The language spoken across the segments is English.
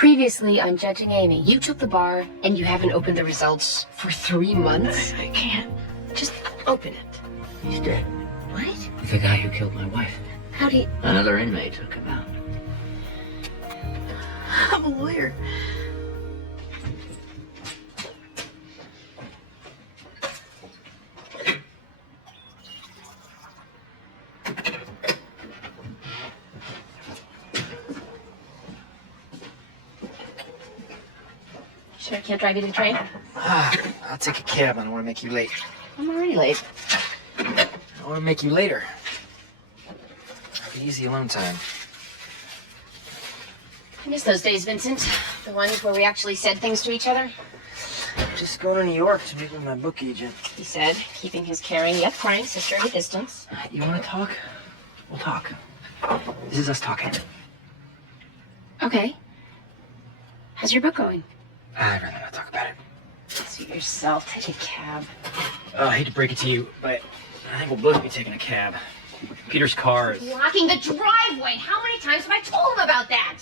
Previously on Judging Amy, you took the bar and you haven't opened the results for 3 months. I can't. Just open it. He's dead. What? The guy who killed my wife. How do you... Another inmate took him out. I'm a lawyer. Sure I can't drive you to the train? I'll take a cab. I don't want to make you late. I'm already late. I want to make you later. Easy alone time. I miss those days, Vincent. The ones where we actually said things to each other. Just going to New York to meet with my book agent. He said, keeping his caring yet prying sister at a distance. You want to talk? We'll talk. This is us talking. Okay. How's your book going? I'd rather not talk about it. Suit yourself. Take a cab. I hate to break it to you, but I think we'll both be taking a cab. Peter's car is... Blocking the driveway! How many times have I told him about that?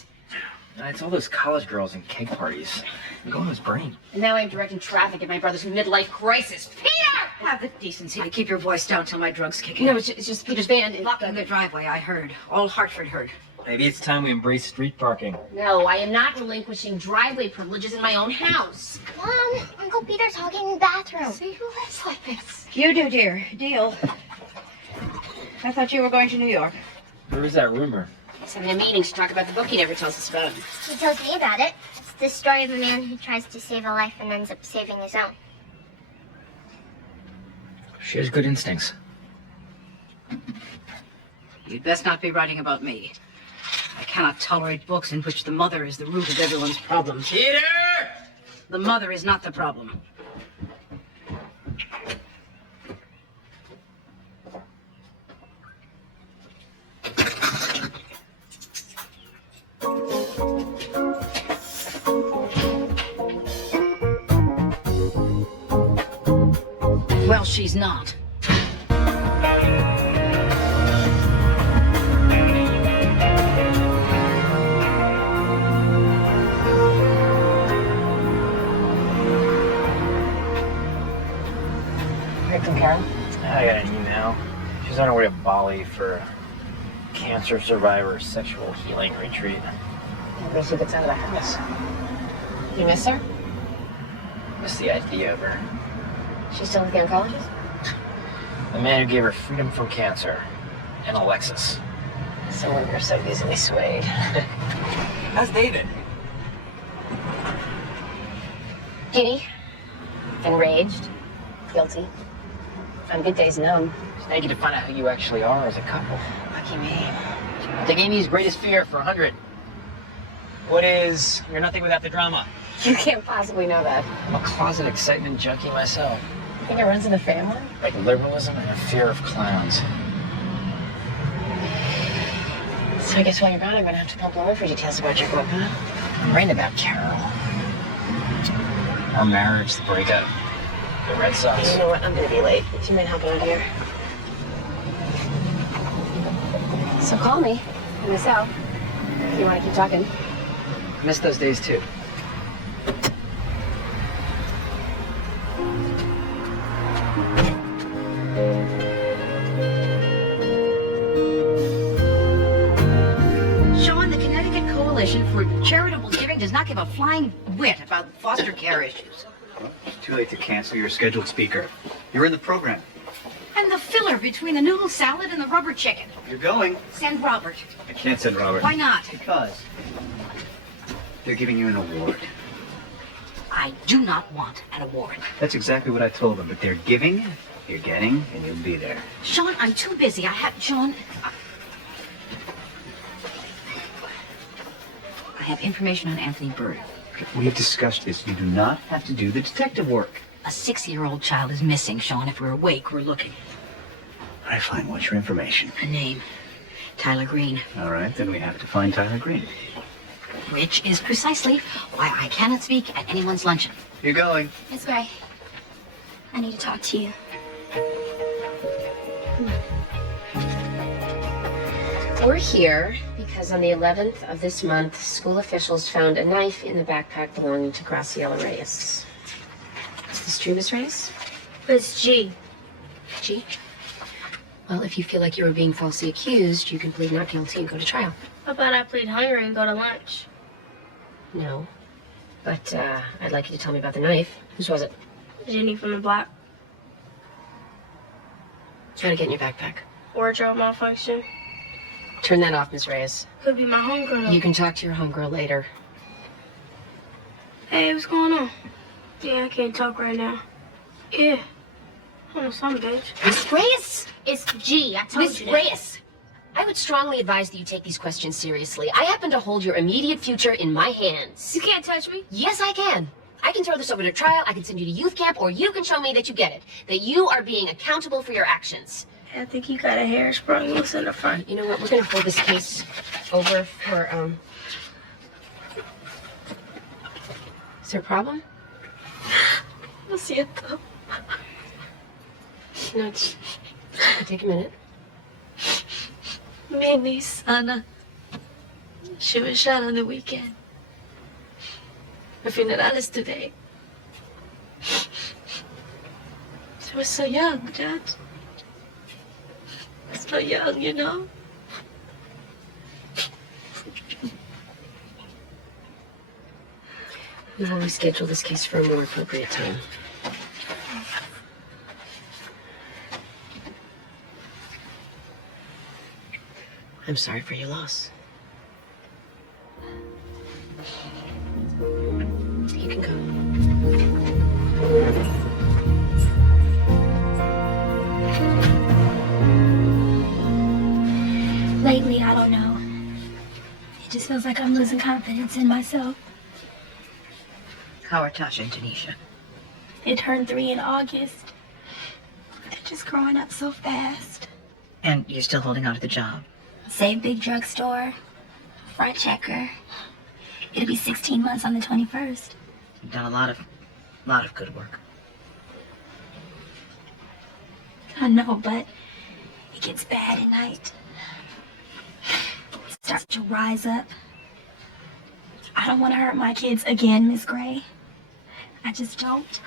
It's all those college girls and cake parties. I'm going to his brain. And now I'm directing traffic in my brother's midlife crisis. Peter! Have the decency to keep your voice down till my drugs kick in. No, it's just Peter's van. Blocking the driveway, I heard. All Hartford heard. Maybe it's time we embrace street parking. No, I am not relinquishing driveway privileges in my own house. Mom, Uncle Peter's hogging the bathroom. See who lives like this? You do, dear. Deal. I thought you were going to New York. Where is that rumor? He's having a meeting to talk about the book he never tells us about. He tells me about it. It's the story of a man who tries to save a life and ends up saving his own. She has good instincts. You'd best not be writing about me. I cannot tolerate books in which the mother is the root of everyone's problems. Peter! The mother is not the problem. Well, she's not. Heard from Karen? I got an email. She's on her way to Bali for a cancer survivor sexual healing retreat. Maybe she gets out of the house. You miss her? What's the idea of her? She's still with the oncologist? The man who gave her freedom from cancer and a Lexus. So we're so easily swayed. How's David? Giddy. Enraged. Guilty. On good days, numb. Now you get to find out who you actually are as a couple. Lucky me. Take Amy's greatest fear for 100. What is you're nothing without the drama? You can't possibly know that. I'm a closet excitement junkie myself. You think it runs in the family? Like liberalism and a fear of clowns. So I guess while you're gone, I'm gonna have to pump more for details about your book, huh? I'm writing about Carol. Our marriage, the breakup, the Red Sox. You know what? I'm gonna be late. Do you mind helping out here? So call me in the cell if you want to keep talking. I miss those days too. Sean, the Connecticut Coalition for Charitable Giving does not give a flying whit about foster care issues. It's too late to cancel your scheduled speaker. You're in the program. And the filler between the noodle salad and the rubber chicken. You're going. Send Robert. I can't send Robert. Why not? Because they're giving you an award. I do not want an award. That's exactly what I told them. But they're giving, you're getting, and you'll be there. Sean, I'm too busy. Sean, I have information on Anthony Bird. We've discussed this. You do not have to do the detective work. A 6-year-old child is missing, Sean. If we're awake, we're looking. All right, fine. What's your information? A name. Tyler Green. All right, then we have to find Tyler Green. Which is precisely why I cannot speak at anyone's luncheon. You're going. Miss Gray, I need to talk to you. We're here because because on the 11th of this month, school officials found a knife in the backpack belonging to Graciela Reyes. Is this true, Miss Reyes? It's G. G? Well, if you feel like you were being falsely accused, you can plead not guilty and go to trial. How about I plead hunger and go to lunch? No. But, I'd like you to tell me about the knife. Whose was it? Jenny from the block. How'd it get in your backpack? Wardrobe malfunction. Turn that off, Miss Reyes. Could be my homegirl. You can talk to your homegirl later. Hey, what's going on? Yeah, I can't talk right now. Yeah. I know some bitch. Miss Reyes! It's G. I told Miss you that. Reyes! I would strongly advise that you take these questions seriously. I happen to hold your immediate future in my hands. You can't touch me. Yes, I can. I can throw this over to trial, I can send you to youth camp, or you can show me that you get it. That you are being accountable for your actions. I think you got a hair sprung loose in the front. You know what? We're gonna hold this case over for, Is there a problem? Lo siento. No, it's... Take a minute. Mi niece, Anna. She was shot on the weekend. Her funeral is today. She was so young, Judge. So young, you know? We will reschedule this case for a more appropriate time. I'm sorry for your loss. You can go. Lately, I don't know. It just feels like I'm losing confidence in myself. How are Tasha and Tanisha? They turned 3 in August. They're just growing up so fast. And you're still holding on to the job? Save Big Drugstore, front checker. It'll be 16 months on the 21st. You've done a lot of good work. I know, but it gets bad at night. It starts to rise up. I don't want to hurt my kids again, Miss Gray. I just don't.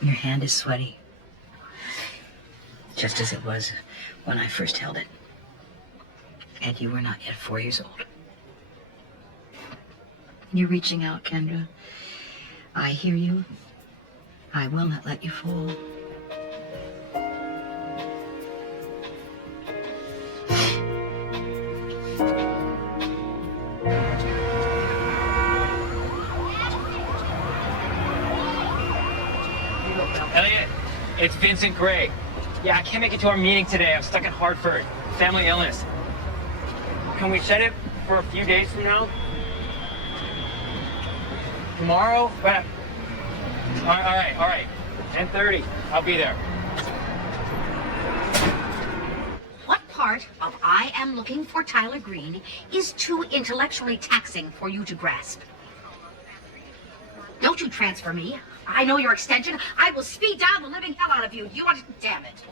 Your hand is sweaty. Just as it was when I first held it. And you were not yet 4 years old. You're reaching out, Kendra. I hear you. I will not let you fall. Elliot, it's Vincent Gray. Yeah, I can't make it to our meeting today. I'm stuck in Hartford. Family illness. Can we set it for a few days from now? Tomorrow? But, all right. 10:30. I'll be there. What part of I Am Looking for Tyler Green is too intellectually taxing for you to grasp? Don't you transfer me. I know your extension. I will speed down the living hell out of you. You want to... Damn it.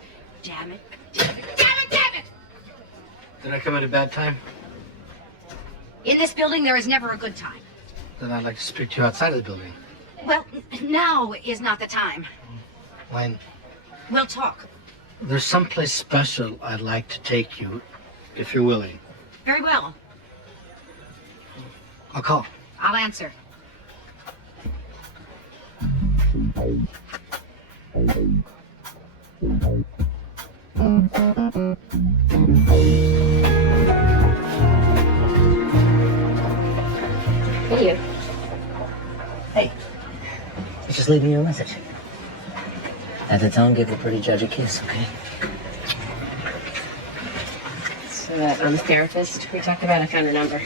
Damn it. Damn it. Damn it. Damn it. Did I come at a bad time? In this building, there is never a good time. Then I'd like to speak to you outside of the building. Well, now is not the time. When We'll talk. there's someplace special I'd like to take you, if you're willing. Very well. I'll call. I'll answer. Hey, you. Hey, just leave me a message. At the tone, give the pretty judge a kiss, okay? So that on the therapist we talked about, I found her number.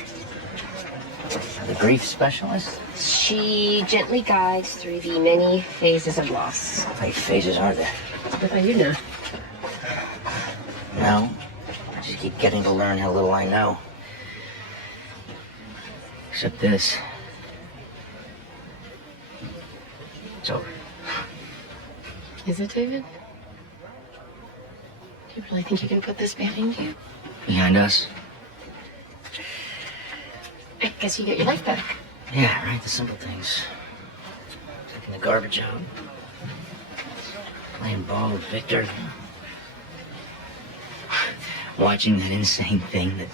The grief specialist? She gently guides through the many phases of loss. How many phases are there? What about you now? No. I just keep getting to learn how little I know. Except this. It's over. Is it, David? You really think you can put this behind you? Behind us? I guess you get your life back. Yeah, right, the simple things. Taking the garbage out. Playing ball with Victor. Watching that insane thing that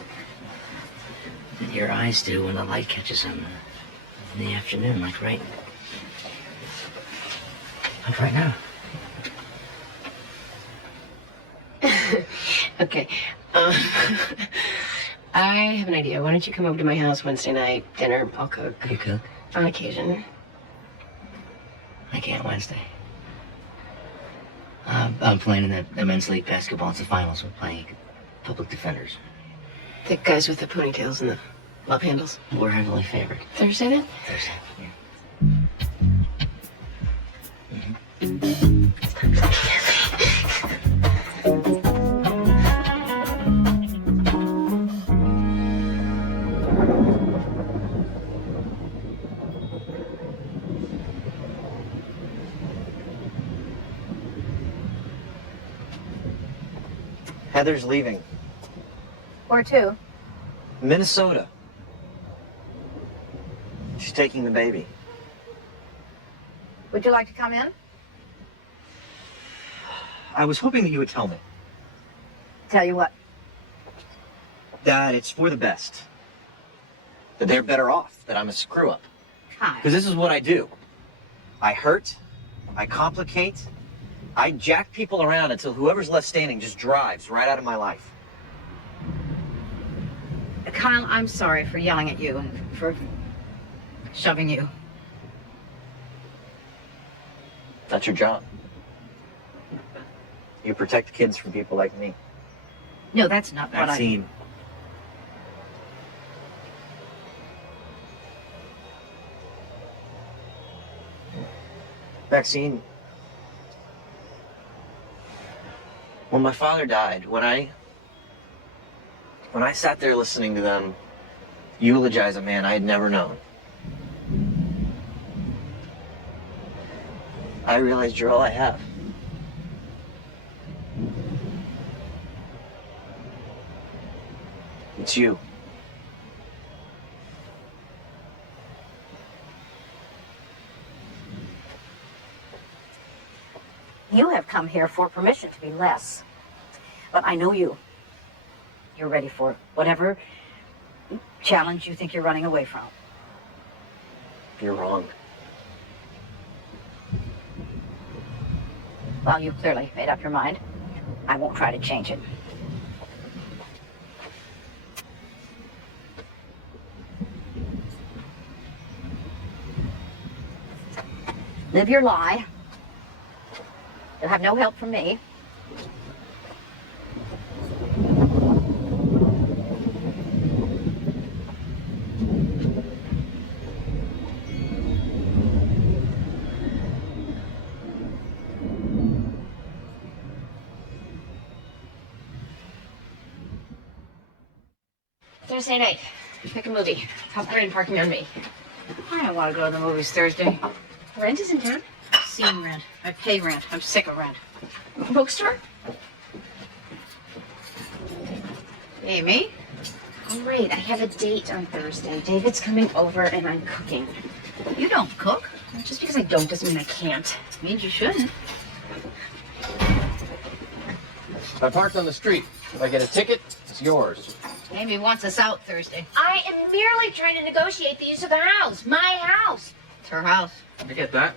your eyes do when the light catches them in the afternoon, like right now. Okay. I have an idea. Why don't you come over to my house Wednesday night? Dinner, I'll cook. You cook? On occasion. I can't Wednesday. I'm playing in the men's league basketball. It's the finals. We're playing public defenders. The guys with the ponytails and the love handles. We're heavily favored. Thursday then? Thursday, yeah. Heather's leaving. Where to? Minnesota. She's taking the baby. Would you like to come in? I was hoping that you would tell me. Tell you what. That it's for the best. That they're better off. That I'm a screw-up. Kyle. Because this is what I do. I hurt. I complicate. I jack people around until whoever's left standing just drives right out of my life. Kyle, I'm sorry for yelling at you and for shoving you. That's your job. You protect kids from people like me. No, that's not what Maxine. Maxine. When my father died, when I sat there listening to them eulogize a man I had never known, I realized you're all I have. It's you. You have come here for permission to be less. But I know you. You're ready for whatever challenge you think you're running away from. You're wrong. Well, you clearly made up your mind. I won't try to change it. Live your lie. You'll have no help from me. Thursday night. Pick a movie. Popcorn and parking on me. I don't want to go to the movies Thursday. Rent is in town. I've seen rent. I pay rent. I'm sick of rent. Bookstore? Amy? All right, I have a date on Thursday. David's coming over and I'm cooking. You don't cook. Just because I don't doesn't mean I can't. Means you shouldn't. I parked on the street. If I get a ticket, it's yours. Amy wants us out Thursday. I am merely trying to negotiate the use of the house. My house. It's her house. I get that.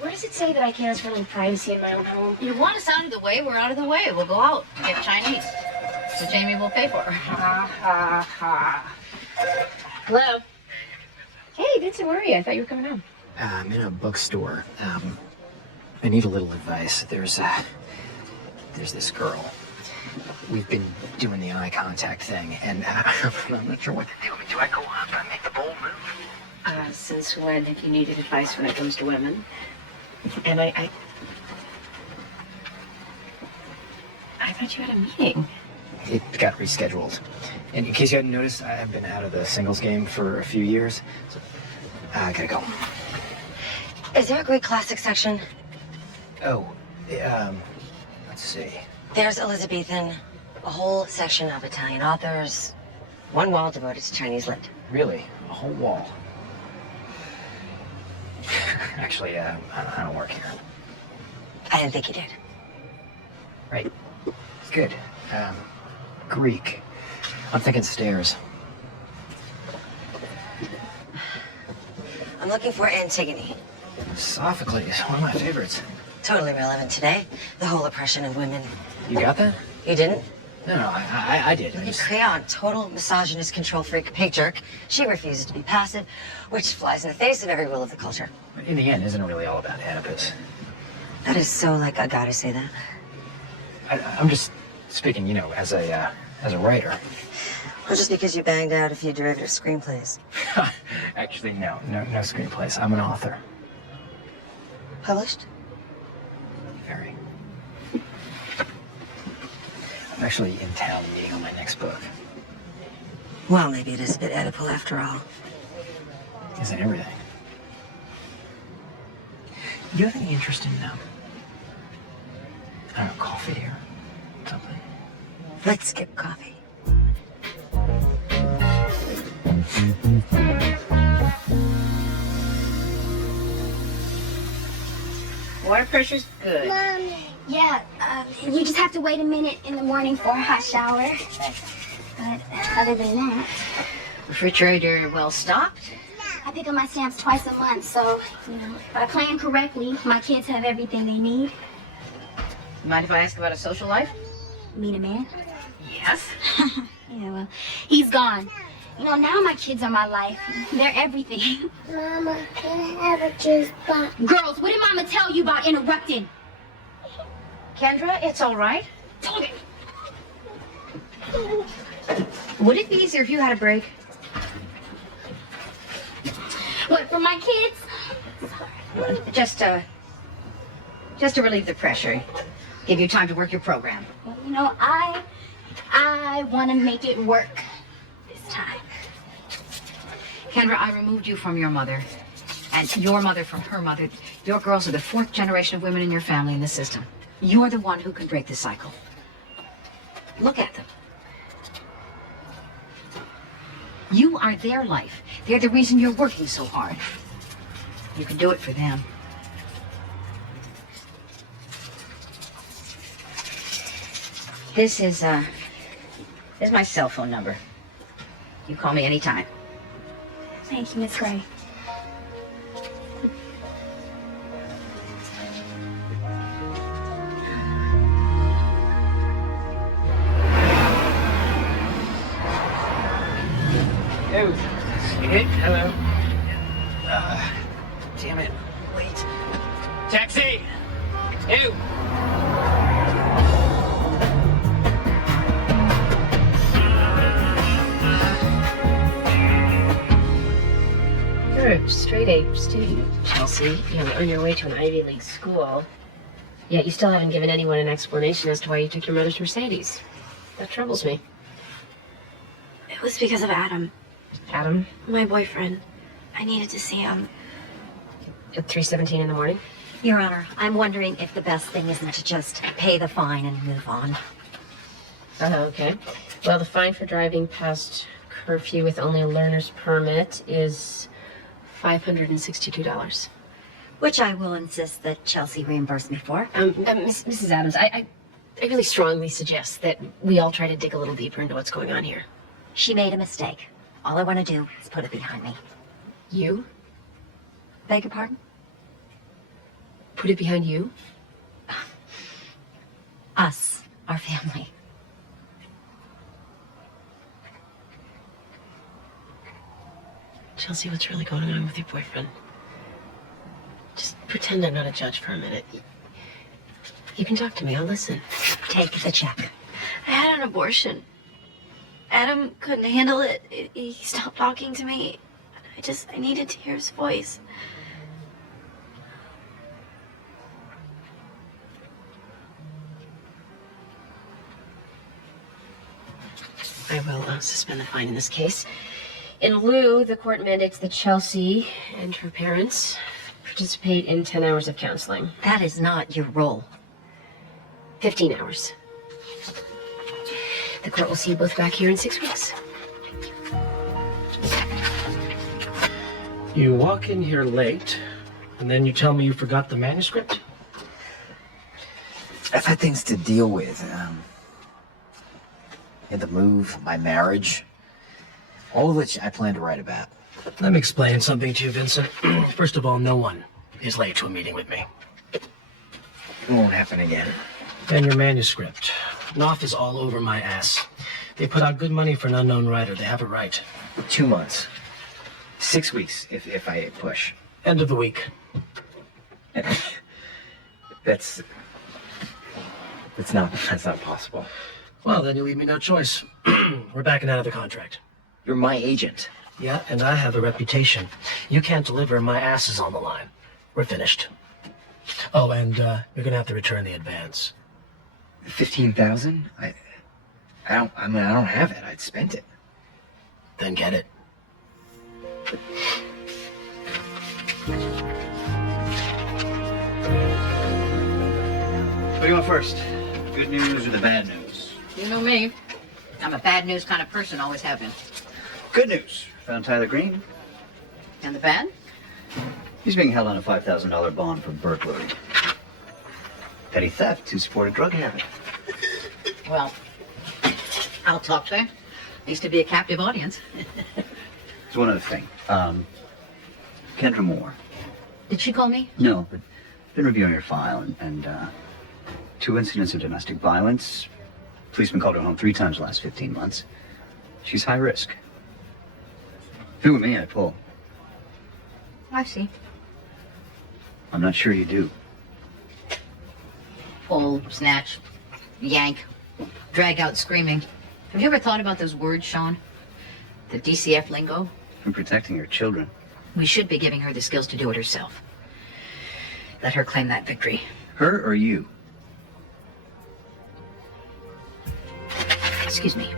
Where does it say that I can't ask for any privacy in my own home? You want us out of the way? We're out of the way. We'll go out and get Chinese, which Amy will pay for. Ha, ha, ha. Hello? Hey, Vincent, where are you? I thought you were coming home. I'm in a bookstore. I need a little advice. There's this girl. We've been doing the eye contact thing, and I'm not sure what to do. I mean, do I go up and make the bold move? Since when have you needed advice when it comes to women? And I thought you had a meeting. It got rescheduled. And in case you hadn't noticed, I've been out of the singles game for a few years, so I gotta go. Is there a great classic section? Oh, let's see. There's Elizabethan, a whole section of Italian authors, one wall devoted to Chinese lit. Really? A whole wall? Actually, I don't work here. I didn't think you did. Right. It's good. Greek. I'm thinking stairs. I'm looking for Antigone. Sophocles, one of my favorites. Totally relevant today. The whole oppression of women. You got that? You didn't? No, I did. Look at Creon, total misogynist, control freak, pig jerk. She refuses to be passive, which flies in the face of every rule of the culture. In the end, isn't it really all about Oedipus? That is so like I gotta say that. I'm just speaking, as a writer. Well, just because you banged out a few derivative screenplays. Actually, no screenplays. I'm an author. Published? Very. I'm actually in town meeting on my next book. Well, maybe it is a bit Oedipal after all. Isn't everything? You have any interest in, I don't know, coffee or something? Let's skip coffee. Water pressure's good. Mommy. Yeah, you just have to wait a minute in the morning for a hot shower. But other than that, Refrigerator well stocked? I pick up my stamps twice a month, so, if I plan correctly, my kids have everything they need. Mind if I ask about a social life? Meet a man? Yes. Yeah, well, he's gone. Now my kids are my life. They're everything. Mama, can I have a juice box? Girls, what did Mama tell you about interrupting? Kendra, it's all right. Would it be easier if you had a break? What, for my kids? Just to relieve the pressure. Give you time to work your program. Well, I want to make it work this time. Kendra, I removed you from your mother, and your mother from her mother. Your girls are the 4th generation of women in your family in the system. You're the one who can break the cycle. Look at them. You are their life. They're the reason you're working so hard. You can do it for them. This is my cell phone number. You call me anytime. Thank you, Miss Gray. Oh, hello. Damn it. Late. Taxi! Ew! You're a straight-A student, Chelsea. You're on your way to an Ivy League school. Yet you still haven't given anyone an explanation as to why you took your mother's Mercedes. That troubles me. It was because of Adam, Adam, my boyfriend. I needed to see him. at 3:17 in the morning? Your Honor, I'm wondering if the best thing isn't to just pay the fine and move on. Oh, okay. Well, the fine for driving past curfew with only a learner's permit is $562. Which I will insist that Chelsea reimburse me for. Mrs. Adams, I really strongly suggest that we all try to dig a little deeper into what's going on here. She made a mistake. All I want to do is put it behind me. You? Beg your pardon? Put it behind you? Us, our family. Chelsea, what's really going on with your boyfriend? Just pretend I'm not a judge for a minute. You can talk to me, I'll listen. Take the check. I had an abortion. Adam couldn't handle it. He stopped talking to me. I needed to hear his voice. I will suspend the fine in this case. In lieu, the court mandates that Chelsea and her parents participate in 10 hours of counseling. That is not your role. 15 hours. The court will see you both back here in 6 weeks. You walk in here late, and then you tell me you forgot the manuscript? I've had things to deal with. The move, my marriage, all of which I plan to write about. Let me explain something to you, Vincent. First of all, no one is late to a meeting with me. It won't happen again. And your manuscript. Knopf is all over my ass. They put out good money for an unknown writer. They have it right. 2 months. 6 weeks if I push. End of the week. That's not possible. Well, then you leave me no choice. We're backing out of the contract. You're my agent. Yeah, and I have a reputation. You can't deliver, my ass is on the line. We're finished. Oh, and you're gonna have to return the advance. 15,000? I don't have it. I'd spent it. Then get it. What do you want first? Good news or the bad news? You know me. I'm a bad news kind of person, always have been. Good news. Found Tyler Green. And the bad? He's being held on a $5,000 bond for burglary. Petty theft to support a drug habit. Well, I'll talk to him. Needs to be a captive audience. There's one other thing. Kendra Moore. Did she call me? No, but been reviewing her file and 2 incidents of domestic violence. Policeman called her home 3 times the last 15 months. She's high risk. If it were me, I'd pull. I see. I'm not sure you do. Pull, snatch, yank, drag out screaming. Have you ever thought about those words, Sean? The DCF lingo? I'm protecting her children. We should be giving her the skills to do it herself. Let her claim that victory. Her or you? Excuse me.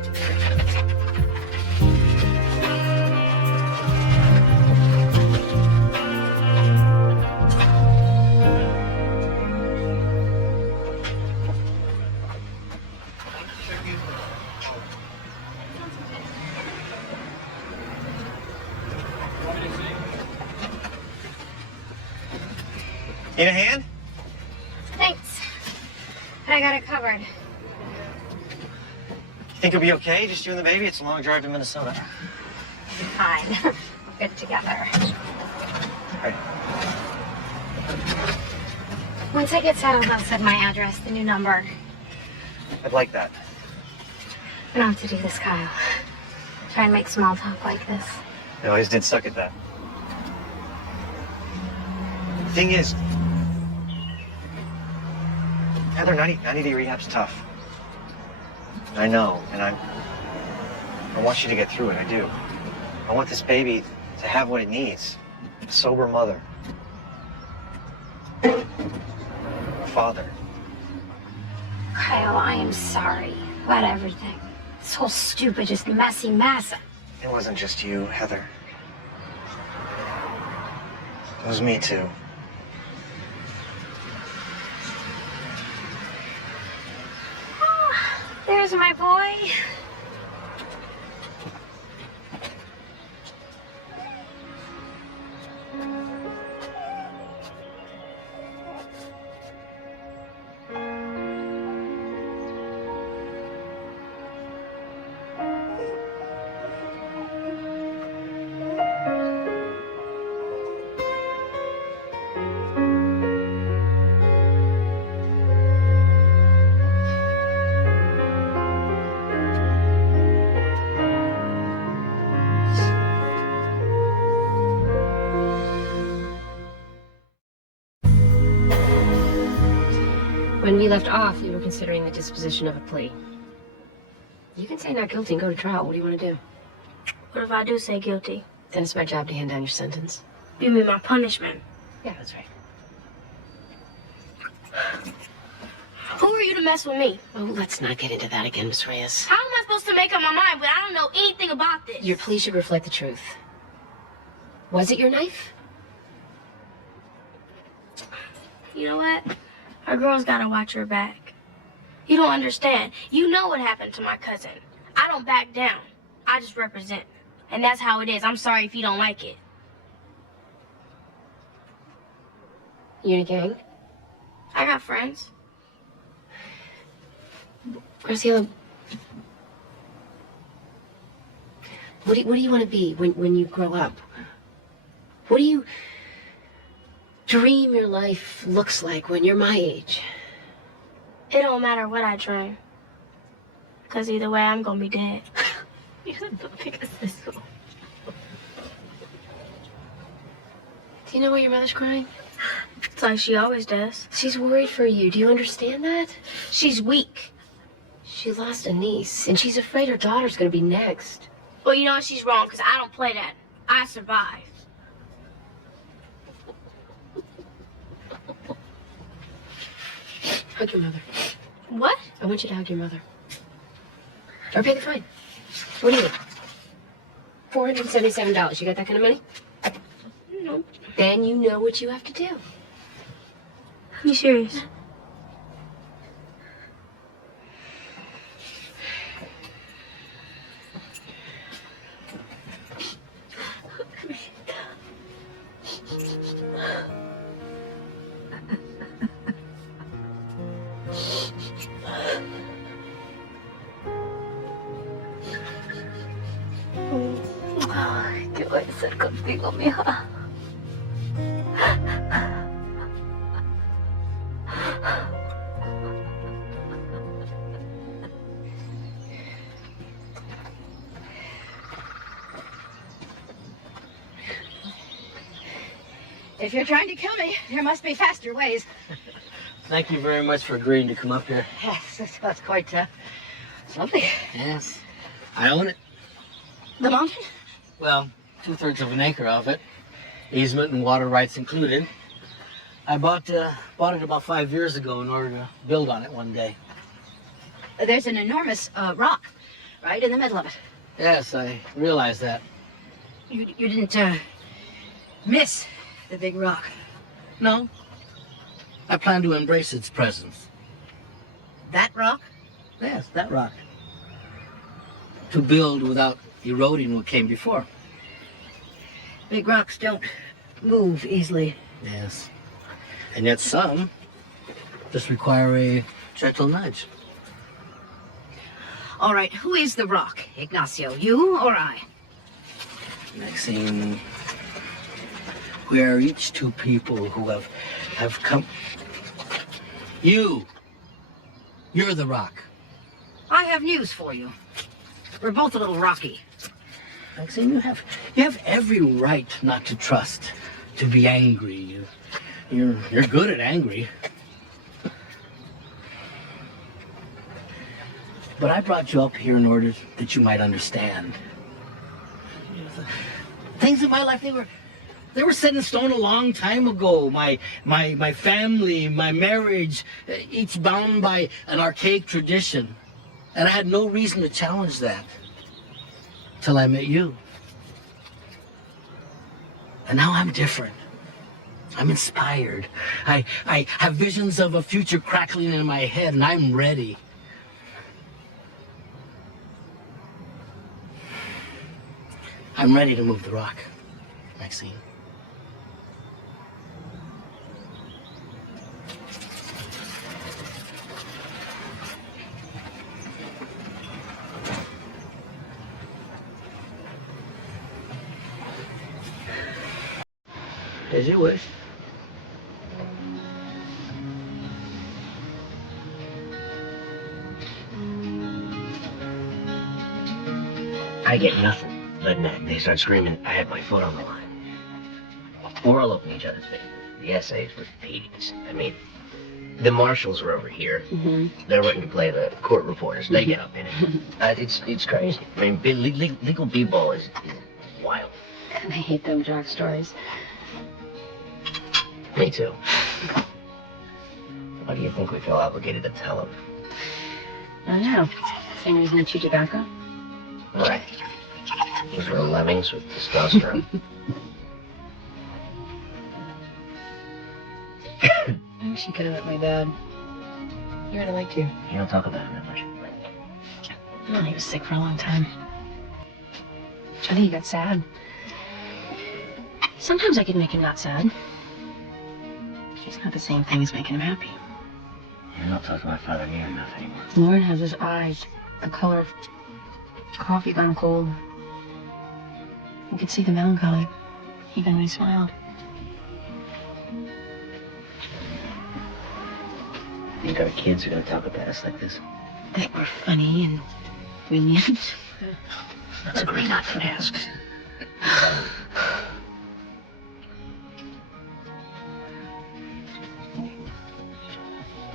Need a hand? Thanks. I got it covered. You think you'll be okay? Just you and the baby? It's a long drive to Minnesota. Fine. We'll get together. Right. Once I get settled, I'll send my address, the new number. I'd like that. I don't have to do this, Kyle. Try and make small talk like this. I always did suck at that. The thing is, Heather, 90-day rehab's tough. I know, and I want you to get through it, I do. I want this baby to have what it needs. A sober mother. A father. Kyle, I am sorry about everything. This whole stupid, just messy mess. It wasn't just you, Heather. It was me, too. There's my boy. When we left off, you were considering the disposition of a plea. You can say not guilty and go to trial. What do you want to do? What if I do say guilty? Then it's my job to hand down your sentence. You mean my punishment? Yeah, that's right. Who are you to mess with me? Oh, let's not get into that again, Miss Reyes. How am I supposed to make up my mind when I don't know anything about this? Your plea should reflect the truth. Was it your knife? You know what? Our girl's gotta watch her back. You don't understand. You know what happened to my cousin. I don't back down. I just represent. And that's how it is. I'm sorry if you don't like it. You in a gang? I got friends. Graciela, what do you want to be when you grow up? What do you dream your life looks like when you're my age? It don't matter what I dream. Because either way, I'm going to be dead. Do you know why your mother's crying? It's like she always does. She's worried for you. Do you understand that? She's weak. She lost a niece, and she's afraid her daughter's going to be next. Well, you know what? She's wrong, because I don't play that. I survive. Hug your mother. What? I want you to hug your mother. Or pay the fine. What do you need? $477. You got that kind of money? No. Then you know what you have to do. Are you serious? ¿Qué voy a hacer contigo, mija? If you're trying to kill me, there must be faster ways. Thank you very much for agreeing to come up here. Yes, that's quite something. Yes. I own it. The mountain? Well, 2/3 of an acre of it. Easement and water rights included. I bought it about 5 years ago in order to build on it one day. There's an enormous rock right in the middle of it. Yes, I realize that. You didn't miss the big rock. No. I plan to embrace its presence. That rock? Yes, that rock. To build without eroding what came before. Big rocks don't move easily. Yes. And yet some just require a gentle nudge. All right, who is the rock, Ignacio? You or I? Maxine, we are each two people who have come. You're the rock. I have news for you. We're both a little rocky. Maxine, you have every right not to trust, to be angry. You're good at angry. But I brought you up here in order that you might understand. Things in my life, they were set in stone a long time ago. My family, my marriage, each bound by an archaic tradition. And I had no reason to challenge that till I met you. And now I'm different. I'm inspired. I have visions of a future crackling in my head, and I'm ready. I'm ready to move the rock, Maxine. As you wish. I get nothing. But they start screaming, I had my foot on the line. We're all up in each other's faces. The essays were tedious. I mean, the marshals were over here. Mm-hmm. They're waiting to play the court reporters. They get up in it. It's crazy. I mean, legal b-ball is wild. I hate them jock stories. Me too. Why do you think we feel obligated to tell them? I don't know. Same reason you chew tobacco? Right. Those were lemmings with testosterone. I wish you could have met my dad. He really liked you. You don't talk about him that much. No, he was sick for a long time. I think he got sad. Sometimes I can make him not sad. It's not the same thing as making him happy. You don't talk about Father near enough anymore. Lauren has his eyes the color of coffee gone cold. You could see the melancholy, even when he smiled. Think our kids are gonna talk about us like this? That we're funny and brilliant. That's a great not to ask.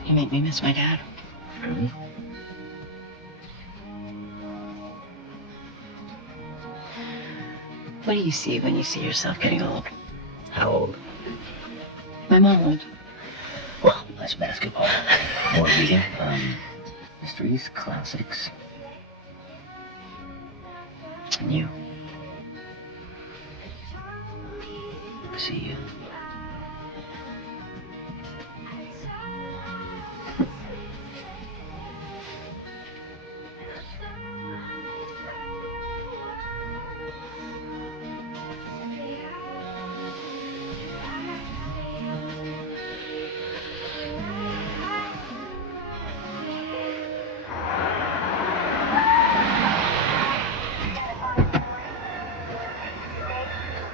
You make me miss my dad. Really? What do you see when you see yourself getting old? How old? My mom old. Well, less basketball. More reading. Mysteries, classics. And you. I see you.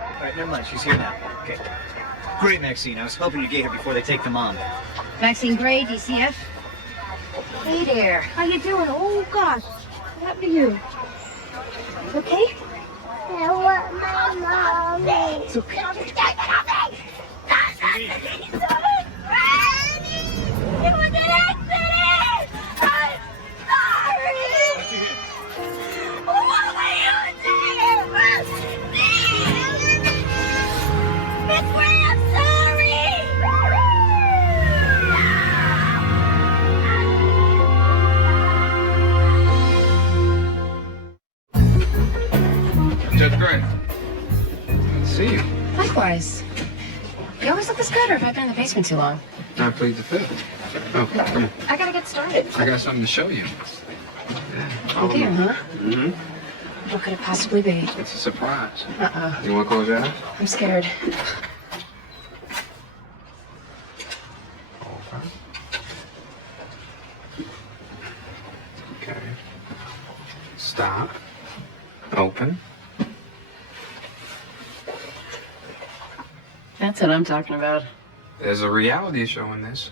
All right, never mind. She's here now. Okay. Great, Maxine. I was hoping to get here before they take the mom. Maxine Gray, DCF. Hey there. How you doing? Oh, gosh. What happened to you? Okay? I want my mommy. It's okay. It was an accident! I'm sorry! What were you doing? Miss Gray, I'm sorry! Judge Gray. Good to see you. Likewise. You always look this good, or have I been in the basement too long? I plead the fifth. Oh, come on. I gotta get started. I got something to show you. You do, huh? Mm-hmm. What could it possibly be? It's a surprise. Uh-uh. You want to close your eyes? I'm scared. Okay. Stop. Open. That's what I'm talking about. There's a reality show in this.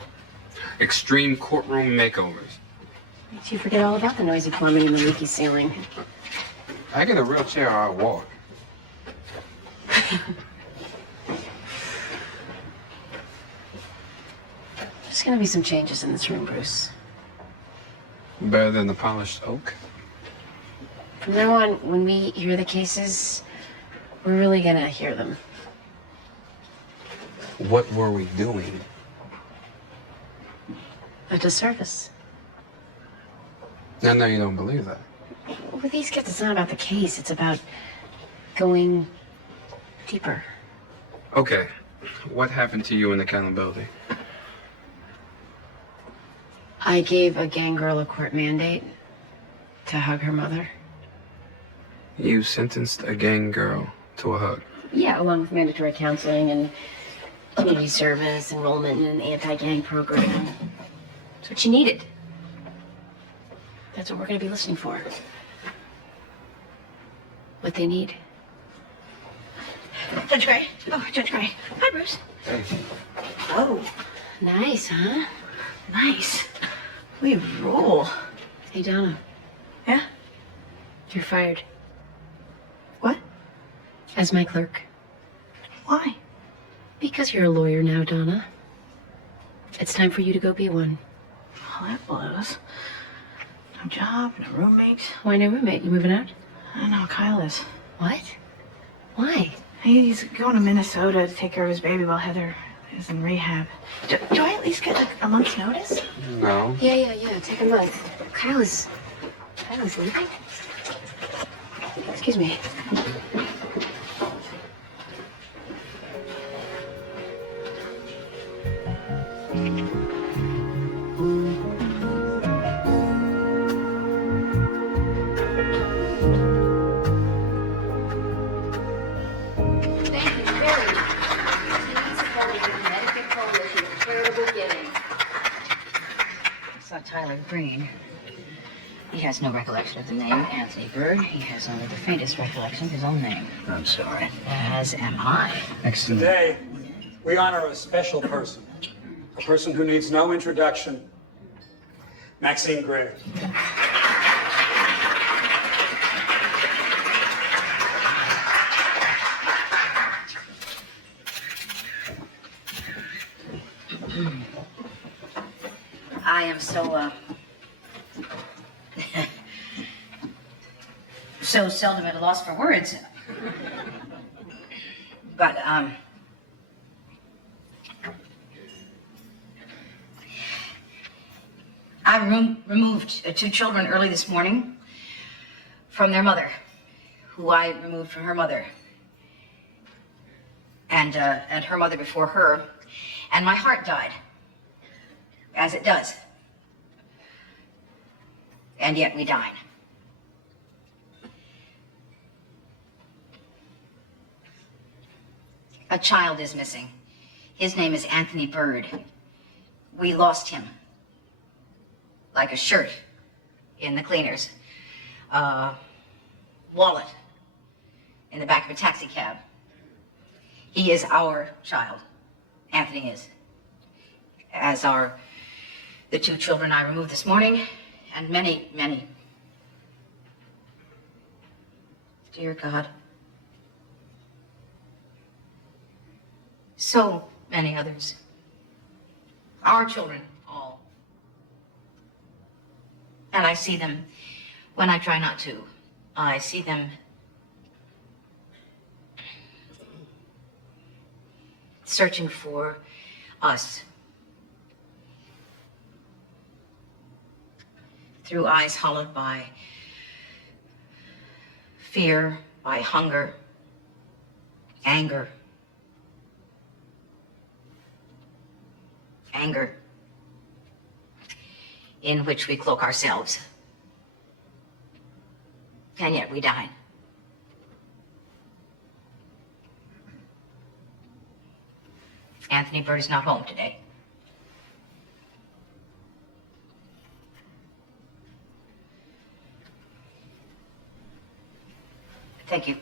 Extreme courtroom makeovers. Makes you forget all about the noisy plumbing and the leaky ceiling. I get a real chair or I walk. There's gonna be some changes in this room, Bruce. Better than the polished oak. From now on, when we hear the cases, we're really gonna hear them. What were we doing? A disservice. I know you don't believe that. With these kids, it's not about the case. It's about going deeper. Okay. What happened to you in accountability? I gave a gang girl a court mandate to hug her mother. You sentenced a gang girl to a hug. Yeah, along with mandatory counseling and community service, enrollment in an anti-gang program. That's what she needed. That's what we're going to be listening for. What they need. Judge Gray. Oh, Judge Gray. Hi, Bruce. Hey. Whoa. Nice, huh? Nice. We rule. Hey, Donna. Yeah? You're fired. What? As my clerk. Why? Because you're a lawyer now, Donna. It's time for you to go be one. Well, that blows. No job, no roommate. Why no roommate? You moving out? I don't know, Kyle is. What? Why? He's going to Minnesota to take care of his baby while Heather is in rehab. Do I at least get like a month's notice? No. Yeah. Take a month. Kyla's leaving? Excuse me. Tyler Green. He has no recollection of the name Anthony Bird. He has only the faintest recollection of his own name. I'm sorry. As am I. Excellent. Today, we honor a special person. A person who needs no introduction. Maxine Gray. I am so so seldom at a loss for words. But I removed 2 children early this morning from their mother, who I removed from her mother, and her mother before her, and my heart died, as it does. And yet we died. A child is missing. His name is Anthony Bird. We lost him. Like a shirt in the cleaners. A wallet in the back of a taxi cab. He is our child. Anthony is. As are the 2 children I removed this morning, and many, many. Dear God. So many others. Our children, all. And I see them when I try not to. I see them searching for us. Through eyes hollowed by fear, by hunger, anger. Anger, in which we cloak ourselves. And yet we die. Anthony Bird is not home today. Thank you.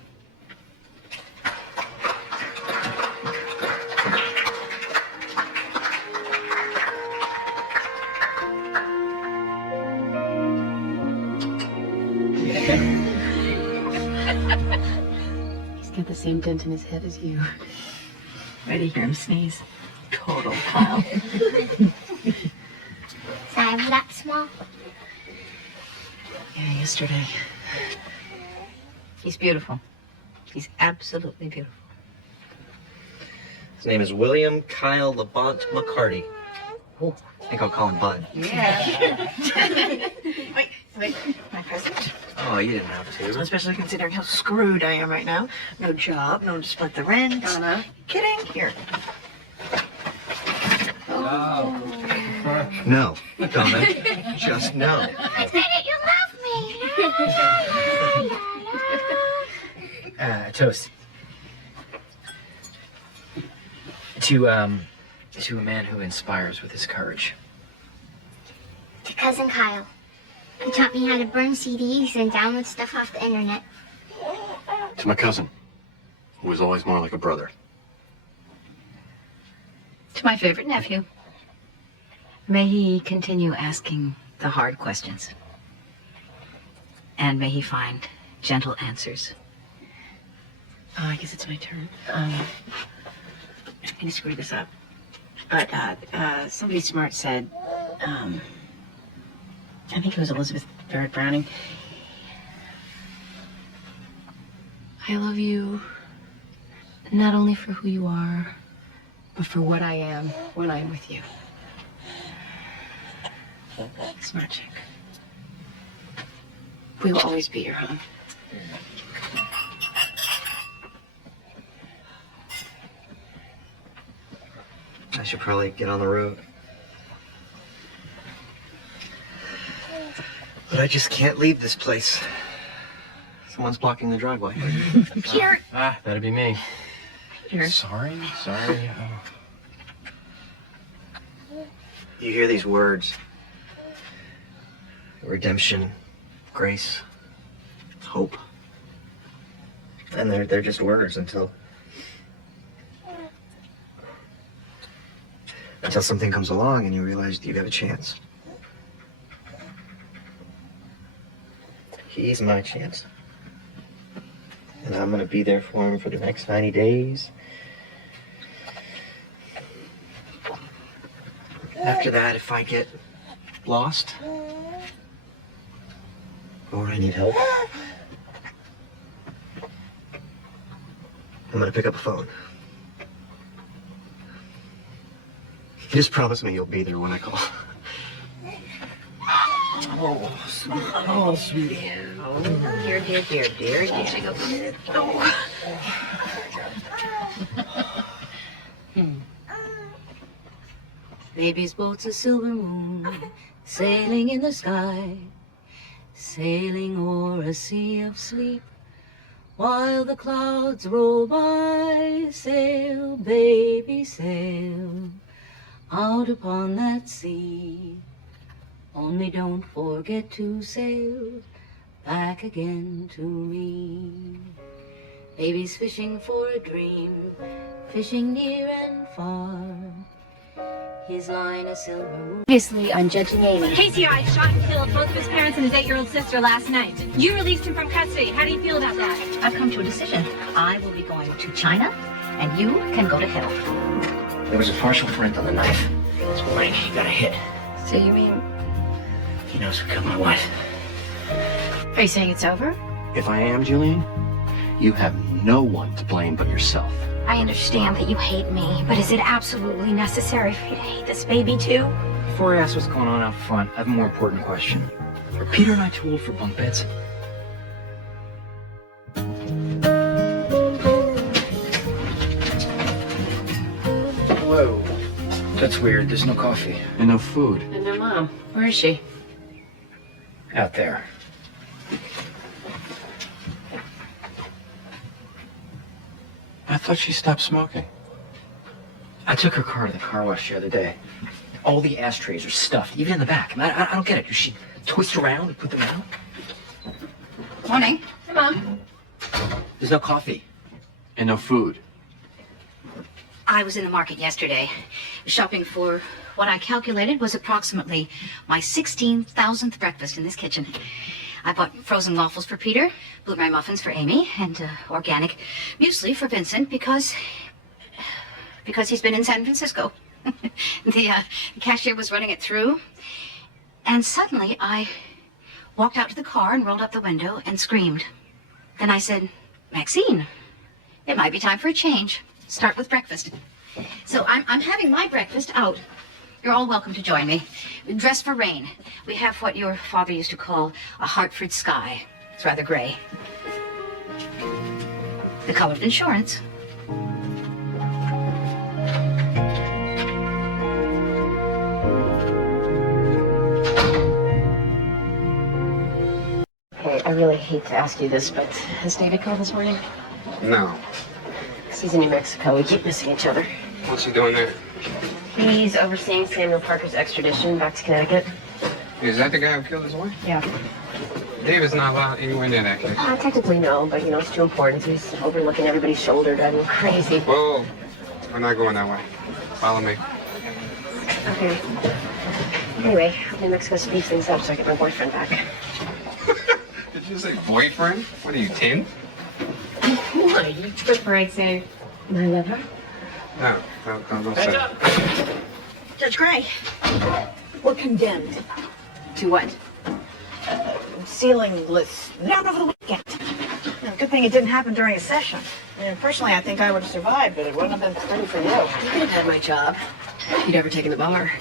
He's got the same dent in his head as you. Ready to hear him sneeze. Total Kyle. Sorry, was that small? Yeah, yesterday. He's beautiful. He's absolutely beautiful. His name is William Kyle Labont McCarty. Oh, I think I'll call him Bud. Yeah. wait, my present? Oh, you didn't have to. Especially considering how screwed I am right now. No job, no one to split the rent. Donna. Kidding? Here. No, Donna. Just no. I said it, you love me. Toast. To a man who inspires with his courage. To Cousin Kyle. He taught me how to burn CDs and download stuff off the internet. To my cousin, who was always more like a brother. To my favorite nephew. May he continue asking the hard questions. And may he find gentle answers. I guess it's my turn. I'm gonna screw this up. But somebody smart said, I think it was Elizabeth Barrett Browning, I love you not only for who you are, but for what I am when I'm with you. Smart chick. We will always be your home. I should probably get on the road. But I just can't leave this place. Someone's blocking the driveway. Peter! That'd be me. Peter. Sorry. You hear these words. redemption, grace, hope. And they're just words until something comes along and you realize you have a chance. He's my chance. And I'm gonna be there for him for the next 90 days. After that, if I get lost, or I need help, I'm gonna pick up a phone. Just promise me you'll be there when I call. Oh, sweetie. Oh, dear. Baby's boat's a silver moon, sailing in the sky, sailing o'er a sea of sleep. While the clouds roll by, sail, baby, sail, out upon that sea. Only don't forget to sail back again to me. Baby's fishing for a dream, fishing near and far. His line a silver moon. Obviously, I'm judging Amy. KCI shot and killed both of his parents and his 8-year-old sister last night. You released him from custody. How do you feel about that? I've come to a decision. I will be going to China, and you can go to hell. There was a partial print on the knife. This morning, he got a hit. So you mean... He knows who killed my wife. Are you saying it's over? If I am, Julian, you have no one to blame but yourself. I understand that you hate me, but is it absolutely necessary for you to hate this baby too? Before I ask what's going on out front, I have a more important question. Are Peter and I too old for bunk beds? Whoa. That's weird. There's no coffee. And no food. And their mom. Where is she? Out there. I thought she stopped smoking. I took her car to the car wash the other day. All the ashtrays are stuffed, even in the back. I don't get it. Does she twist around and put them out? Morning. Hey, Mom. There's no coffee. And no food. I was in the market yesterday, shopping for what I calculated was approximately my 16,000th breakfast in this kitchen. I bought frozen waffles for Peter, blueberry muffins for Amy, and organic muesli for Vincent because he's been in San Francisco. The cashier was running it through, and suddenly I walked out to the car and rolled up the window and screamed. Then I said, Maxine, it might be time for a change. Start with breakfast. So I'm having my breakfast out. You're all welcome to join me. Dress for rain. We have what your father used to call a Hartford sky. It's rather gray. The color of insurance. Hey, I really hate to ask you this, but has David called this morning? No. He's in New Mexico. We keep missing each other. What's he doing there? He's overseeing Samuel Parker's extradition back to Connecticut. Is that the guy who killed his wife? Yeah. David's not allowed anywhere near that case. Technically no, but you know, it's too important. He's overlooking everybody's shoulder, driving crazy. Whoa. We're not going that way. Follow me. Okay. Anyway, New Mexico speeds things up so I get my boyfriend back. Did you say boyfriend? What are you, 10? Why? You trip right saying I love her? No, don't say that. Judge Gray, we're condemned. To what? Sealing lists down over the weekend. Good thing it didn't happen during a session. Personally, I think I would have survived, but it wouldn't have been pretty for you. You could have had my job. You'd ever taken the bar.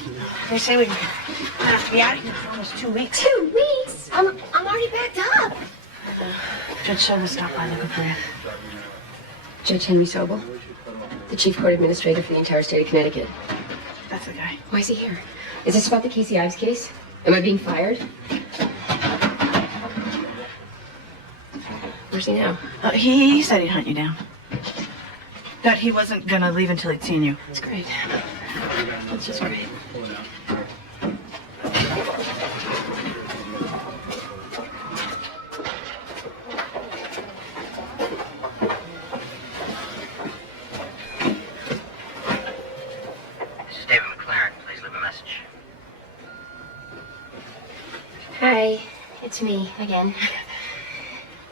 They say we have to be out of here for almost 2 weeks. 2 weeks? I'm already backed up. Judge Sobel stopped by looking for you. Judge Henry Sobel, the chief court administrator for the entire state of Connecticut. That's the guy. Why is he here? Is this about the Casey Ives case? Am I being fired? Where's he now? He said he'd hunt you down. That he wasn't gonna leave until he'd seen you. That's great. That's just great. Again.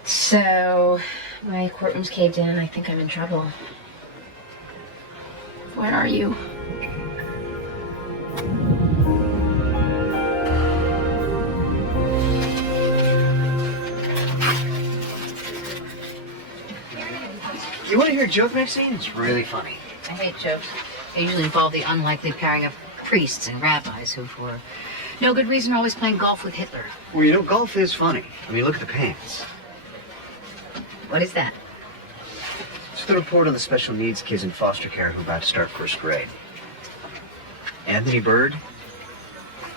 So, my courtroom's caved in and I think I'm in trouble. Where are you? You want to hear a joke, Maxine? It's really funny. I hate jokes. They usually involve the unlikely pairing of priests and rabbis who, for no good reason, are always playing golf with Hitler. Well, you know, golf is funny. I mean, look at the pants. What is that? It's the report on the special needs kids in foster care who are about to start first grade. Anthony Bird.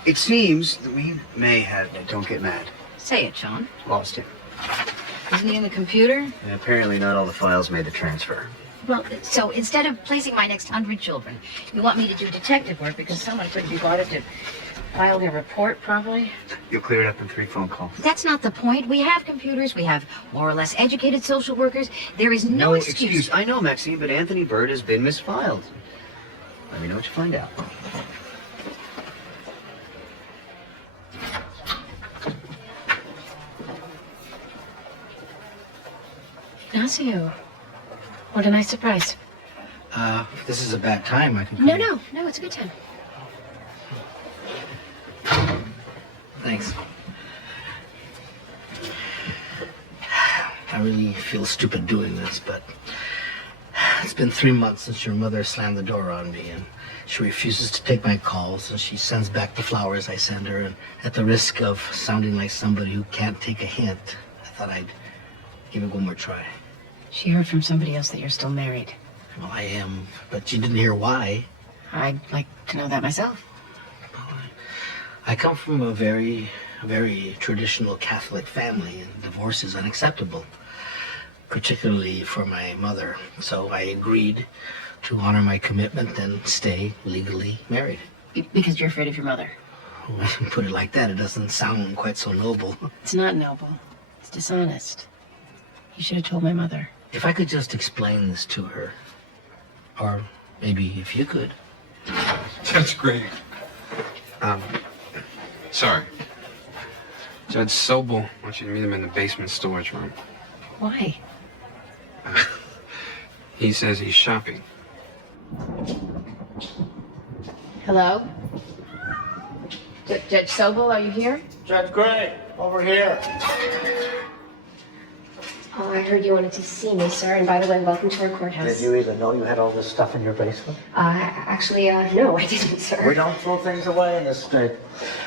It seems that we may have... Don't get mad. Say it, John. Lost him. Isn't he in the computer? And apparently not all the files made the transfer. Well, so instead of placing my next 100 children, you want me to do detective work because someone couldn't be bothered to file their report properly? You'll clear it up in 3 phone calls. That's not the point. We have computers. We have more or less educated social workers. There is no excuse. I know, Maxine, but Anthony Bird has been misfiled. Let me know what you find out. Ignacio, what a nice surprise. If this is a bad time, I can... No, it's a good time. Thanks. I really feel stupid doing this, but it's been 3 months since your mother slammed the door on me, and she refuses to take my calls, and she sends back the flowers I send her, and at the risk of sounding like somebody who can't take a hint, I thought I'd give it one more try. She heard from somebody else that you're still married. Well, I am, but you didn't hear why. I'd like to know that myself. I come from a very traditional Catholic family, and divorce is unacceptable, particularly for my mother. So I agreed to honor my commitment and stay legally married. Because you're afraid of your mother. When you put it like that, it doesn't sound quite so noble. It's not noble. It's dishonest. You should have told my mother. If I could just explain this to her, or maybe if you could. That's great. Sorry. Judge Sobel wants you to meet him in the basement storage room. Why? He says he's shopping. Hello? Judge Sobel, are you here? Judge Gray, over here. Oh, I heard you wanted to see me, sir. And by the way, welcome to our courthouse. Did you even know you had all this stuff in your basement? Actually, no, I didn't, sir. We don't throw things away in this state.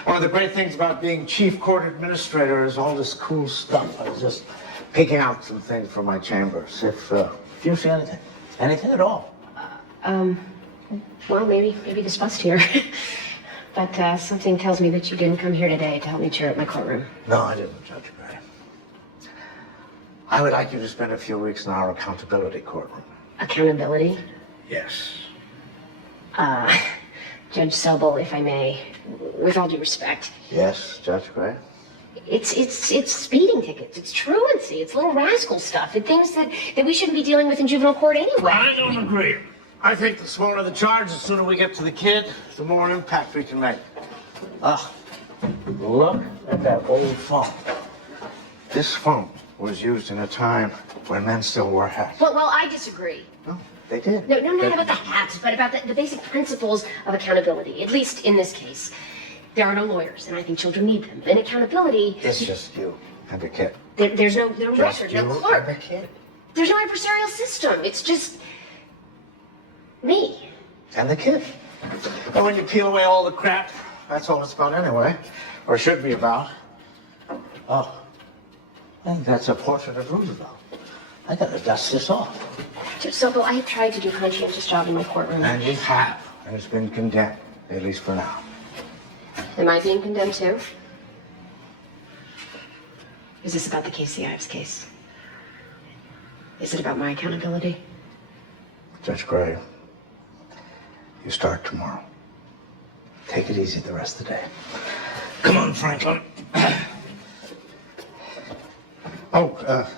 One of the great things about being chief court administrator is all this cool stuff. I was just picking out some things from my chambers. If you see anything at all. Well, maybe this bust here. But something tells me that you didn't come here today to help me cheer up my courtroom. No, I didn't, Judge Gray. I would like you to spend a few weeks in our accountability courtroom. Accountability? Yes. Judge Sobel, if I may, with all due respect. Yes, Judge Gray? It's speeding tickets. It's truancy. It's little rascal stuff. It's things that we shouldn't be dealing with in juvenile court anyway. I don't agree. I think the smaller the charge, the sooner we get to the kid, the more impact we can make. Look at that old phone. This phone was used in a time when men still wore hats. Well, I disagree. No, they did. No, not about the hats, but about the basic principles of accountability, at least in this case. There are no lawyers, and I think children need them. And accountability... It's just you and the kid. There's no Just record, you no clerk. and the kid. There's no adversarial system. It's just... me. And the kid. And when you peel away all the crap, that's all it's about anyway. Or should be about. Oh, I think that's a portrait of Roosevelt. I gotta dust this off. Judge Sobel, I have tried to do a conscientious job in my courtroom. And you have. And it's been condemned, at least for now. Am I being condemned too? Is this about the Casey Ives case? Is it about my accountability? Judge Gray, you start tomorrow. Take it easy the rest of the day. Come on, Franklin. Oh,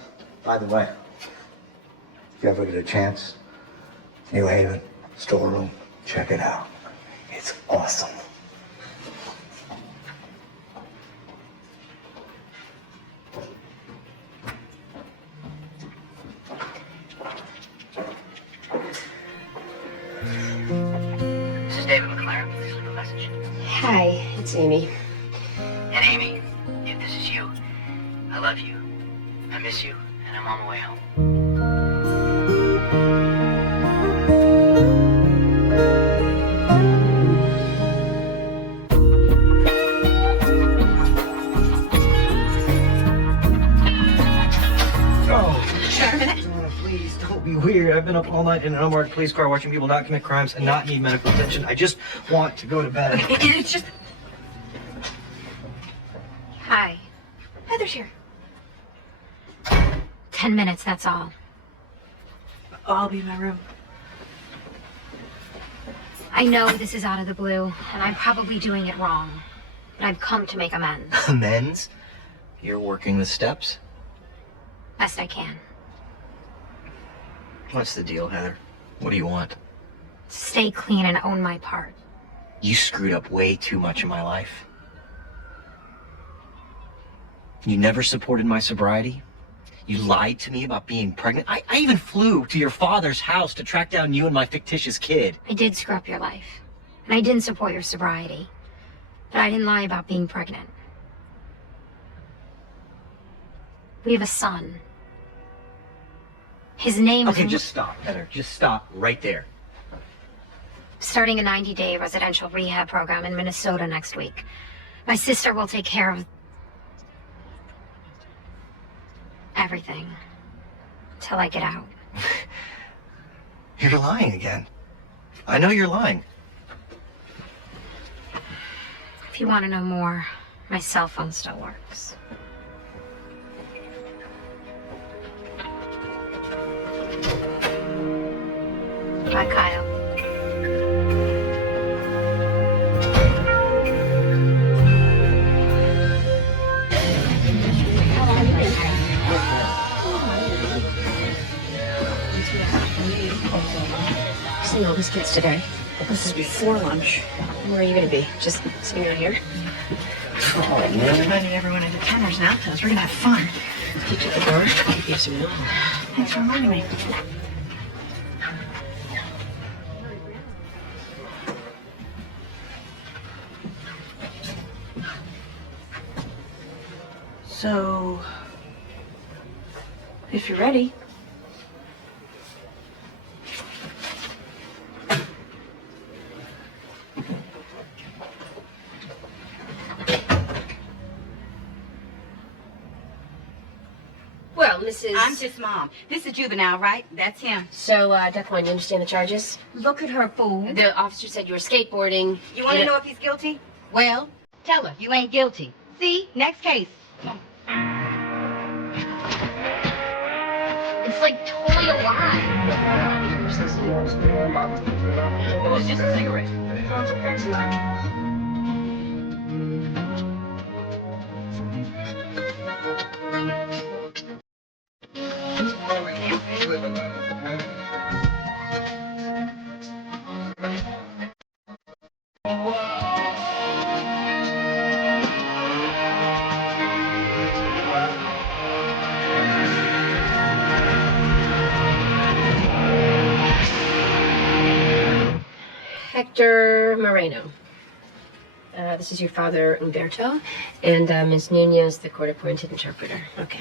by the way, if you ever get a chance, New Haven, storeroom, check it out. It's awesome. Amy. And Amy, if this is you, I love you. I miss you, and I'm on the way home. Please don't be weird. I've been up all night in an unmarked police car watching people not commit crimes and not need medical attention. I just want to go to bed. It's just... Hi. Heather's here. 10 minutes, that's all. I'll be in my room. I know this is out of the blue, and I'm probably doing it wrong. But I've come to make amends. Amends? You're working the steps? Best I can. What's the deal, Heather? What do you want? Stay clean and own my part. You screwed up way too much in my life. You never supported my sobriety. You lied to me about being pregnant. I even flew to your father's house to track down you and my fictitious kid. I did screw up your life. And I didn't support your sobriety. But I didn't lie about being pregnant. We have a son. His name is... Okay, just stop, Heather. Just stop right there. Starting a 90-day residential rehab program in Minnesota next week. My sister will take care of everything till I get out. You're lying again. I know you're lying. If you want to know more, my cell phone still works. Bye, Kyle. See all these kids today. This is before lunch. Where are you gonna be? Just sitting out here? Oh, man. Inviting everyone into Tanner's now because we're gonna have fun. Did you at the door? Yes or no? Thanks for reminding me. So, if you're ready. Well, Mrs. I'm just mom. This is juvenile, right? That's him. So, Duckline, you understand the charges? Look at her, fool. The officer said you were skateboarding. You want to know if he's guilty? Well, tell her you ain't guilty. See? Next case. It's like totally a lie. It was just a cigarette. Hector Moreno. This is your father, Umberto, and Ms. Nunez, the court-appointed interpreter. Okay.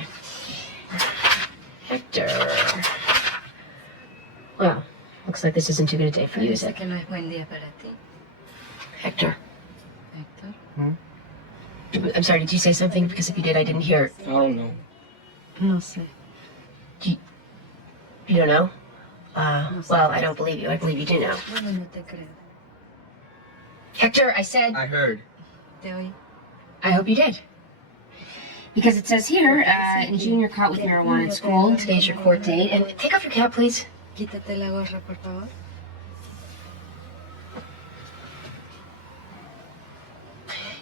Hector. Well, looks like this isn't too good a day for you, is it? Hector. I'm sorry, did you say something? Because if you did, I didn't hear. I don't know. No sé. You don't know? Well, I don't believe you. I believe you do know. Hector, I said... I heard. I hope you did. Because it says here, in June you're caught with marijuana at school. Today's your court date. And take off your cap, please. Quítate la gorra, por favor.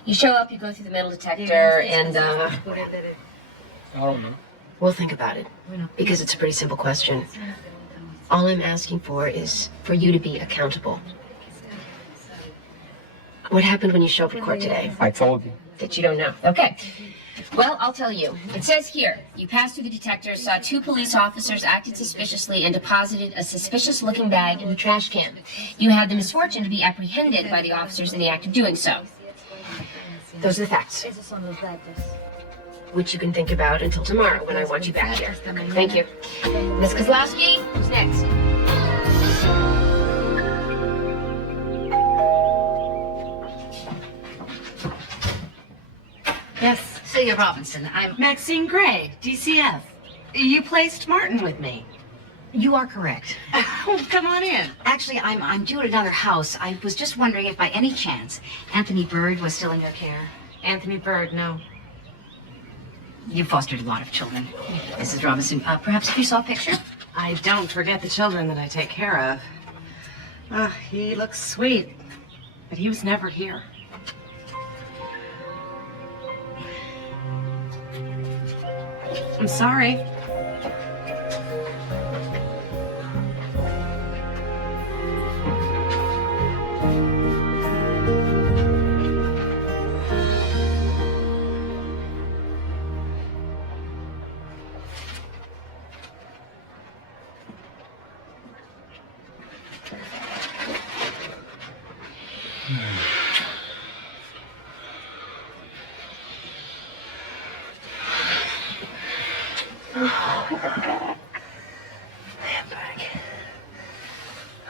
You show up, you go through the metal detector, and, I don't know. we'll think about it. Because it's a pretty simple question. All I'm asking for is for you to be accountable. What happened when you showed up at court today? I told you. That you don't know. Okay. Well, I'll tell you. It says here, you passed through the detector, saw two police officers acted suspiciously, and deposited a suspicious-looking bag in the trash can. You had the misfortune to be apprehended by the officers in the act of doing so. Those are the facts. Which you can think about until tomorrow when I want you back here. Okay, thank you. Miss Kozlowski, who's next? Yes. Celia Robinson, I'm... Maxine Gray, DCF. You placed Martin with me. You are correct. Oh, come on in. Actually, I'm due at another house. I was just wondering if by any chance Anthony Bird was still in your care. Anthony Bird, no. You fostered a lot of children, Mrs. Robinson. Perhaps if you saw a picture? I don't forget the children that I take care of. He looks sweet, but he was never here. I'm sorry.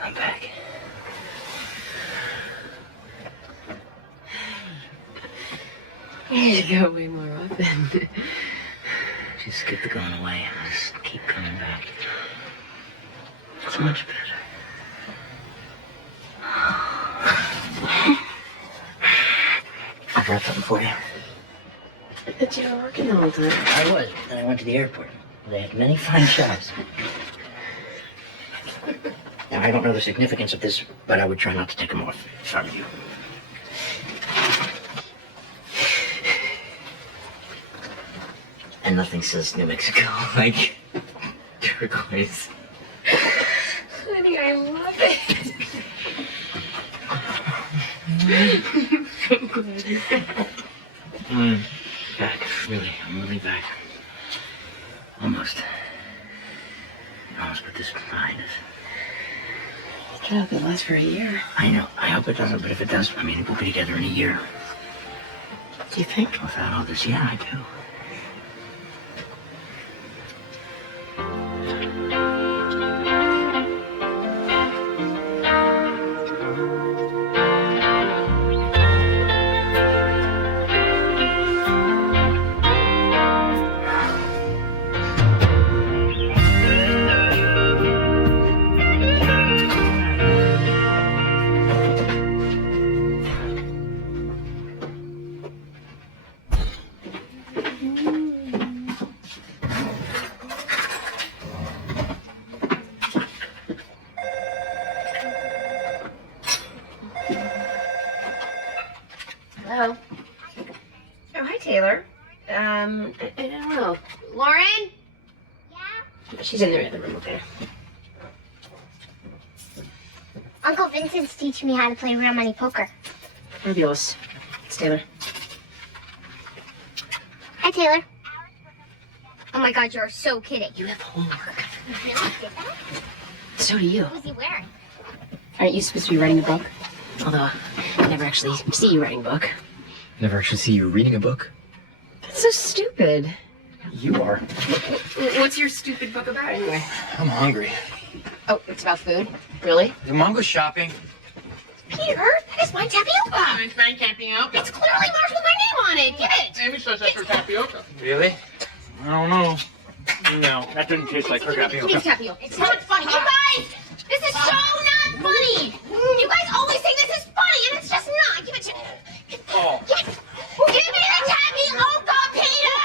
I'm back. I need to go away more often. Just get the going away and just keep coming back. It's much better. I brought something for you. But you were working the whole time. I was. Then I went to the airport. They had many fine shops. Now, I don't know the significance of this, but I would try not to take them off if I were you. And nothing says New Mexico like turquoise. Honey, I love it. Back, really. I'm really back. Almost. But this behind us. I can't hope it lasts for a year. I know. I hope it doesn't, but if it does, I mean, we'll be together in a year. Do you think? Without all this, yeah, I do. Hello. Oh, hi, Taylor. I don't know. Lauren? Yeah? She's in the other room over there. Uncle Vincent's teaching me how to play real money poker. Fabulous. It's Taylor. Hi, Taylor. Oh my God, you're so kidding. You have homework. You really did that? So do you. What was he wearing? Aren't you supposed to be writing a book? Although, I never actually see you writing a book. Never actually see you reading a book? That's so stupid. You are. What's your stupid book about anyway? I'm hungry. Oh, it's about food? Really? Did Mom go shopping? Peter, that is my tapioca. It's my tapioca. It's clearly marked with my name on it. Get it. Amy says that's her tapioca. Really? I don't know. No, that didn't taste like her It's tapioca. tapioca. It's not funny. You guys, this is so not funny. You guys always say this is funny, and it's just not. Give it to me. Oh. Give me the tapioca, Peter.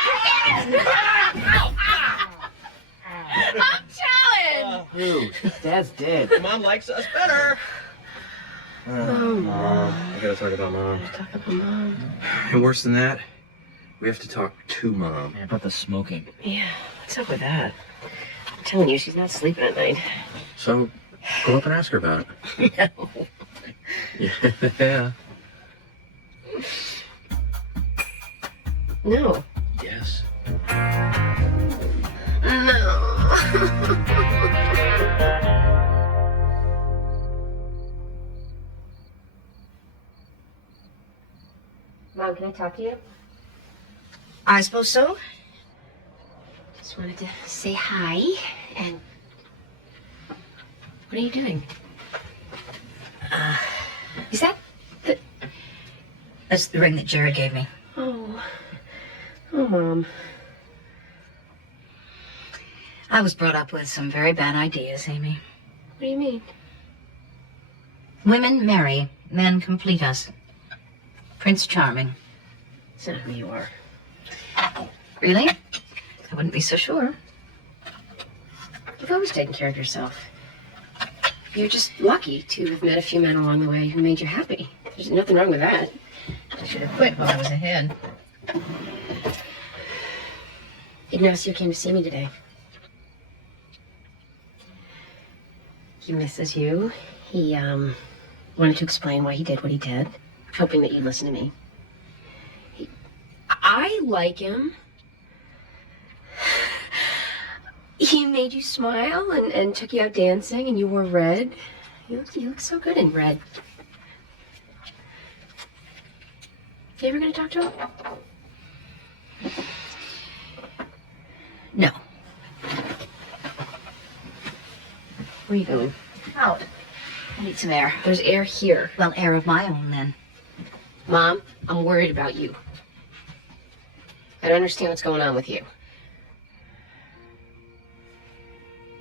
I'm telling. Rude. Dad's dead. Mom likes us better. Mom. I gotta talk about Mom. Talk about Mom. And worse than that, we have to talk to Mom. Man, about the smoking. Yeah, what's up with that? I'm telling you, she's not sleeping at night. So, go up and ask her about it. Yeah. No. Yes. Mom, Can I talk to you? I suppose so. Just wanted to say hi, and what are you doing? Is that the... That's the ring that Jared gave me. Oh, Mom. I was brought up with some very bad ideas, Amy. What do you mean? Women marry, men complete us. Prince Charming. That's not who you are. Really? I wouldn't be so sure. You've always taken care of yourself. You're just lucky to have met a few men along the way who made you happy. There's nothing wrong with that. I should have quit while I was ahead. Ignacio came to see me today. He misses you. He, wanted to explain why he did what he did, hoping that you'd listen to me. I like him. He made you smile and took you out dancing, and you wore red. You look so good in red. You ever gonna talk to him? No. Where are you going? Out. I need some air. There's air here. Well, air of my own, then. Mom, I'm worried about you. I don't understand what's going on with you.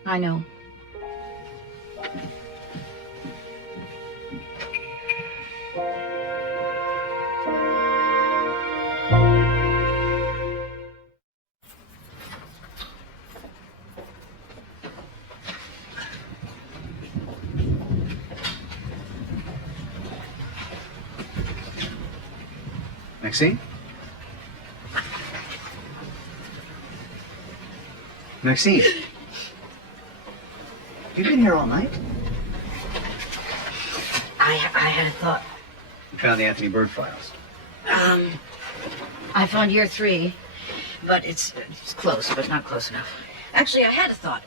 I know. Maxine? Maxine? You've been here all night? I had a thought. You found the Anthony Bird files. I found year 3, but it's close, but not close enough. Actually, I had a thought.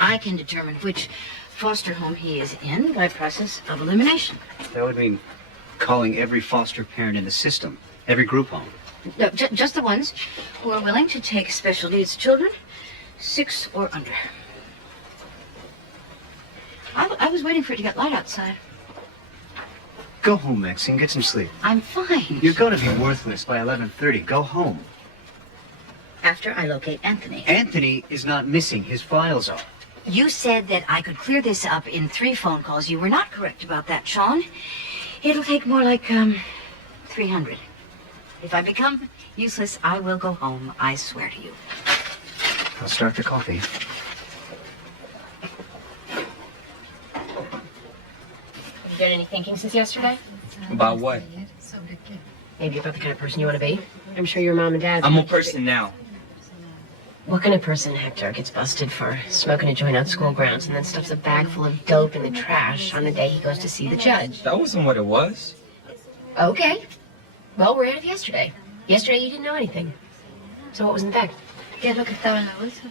I can determine which foster home he is in by process of elimination. That would mean calling every foster parent in the system, every group home. No, just the ones who are willing to take special needs children, 6 or under. I was waiting for it to get light outside. Go home, Maxine. Get some sleep. I'm fine. You're going to be worthless by 11:30. Go home. After I locate Anthony. Anthony is not missing. His files are. You said that I could clear this up in 3 phone calls. You were not correct about that, Sean. It'll take more like, 300. If I become useless, I will go home. I swear to you. I'll start the coffee. Have you done any thinking since yesterday? About what? Maybe about the kind of person you want to be? I'm sure your mom and dad... I'm a person now. What kind of person, Hector, gets busted for smoking a joint on school grounds and then stuffs a bag full of dope in the trash on the day he goes to see the judge? That wasn't what it was. Okay. Well, we're ahead of yesterday. Yesterday you didn't know anything. So what was in the bag? ¿Qué es lo que estaba en la bolsa?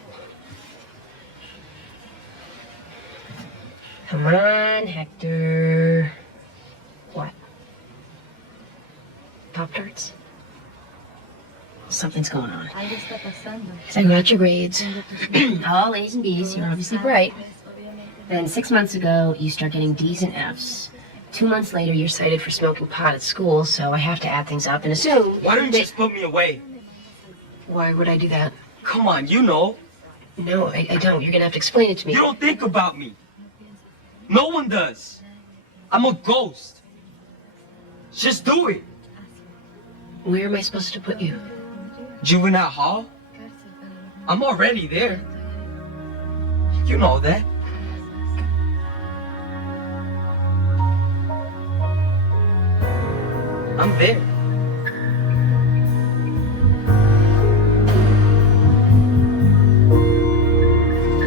Come on, Hector. What? Pop-Tarts? Something's going on. Algo está pasando. So I got your grades. All A's and B's. You're obviously bright. Then 6 months ago, you start getting D's and F's. 2 months later, you're cited for smoking pot at school, so I have to add things up and assume... Why don't you just put me away? Why would I do that? Come on, you know. No, I don't. You're gonna have to explain it to me. You don't think about me. No one does. I'm a ghost. Just do it. Where am I supposed to put you? Juvenile hall? I'm already there. You know that. I'm there.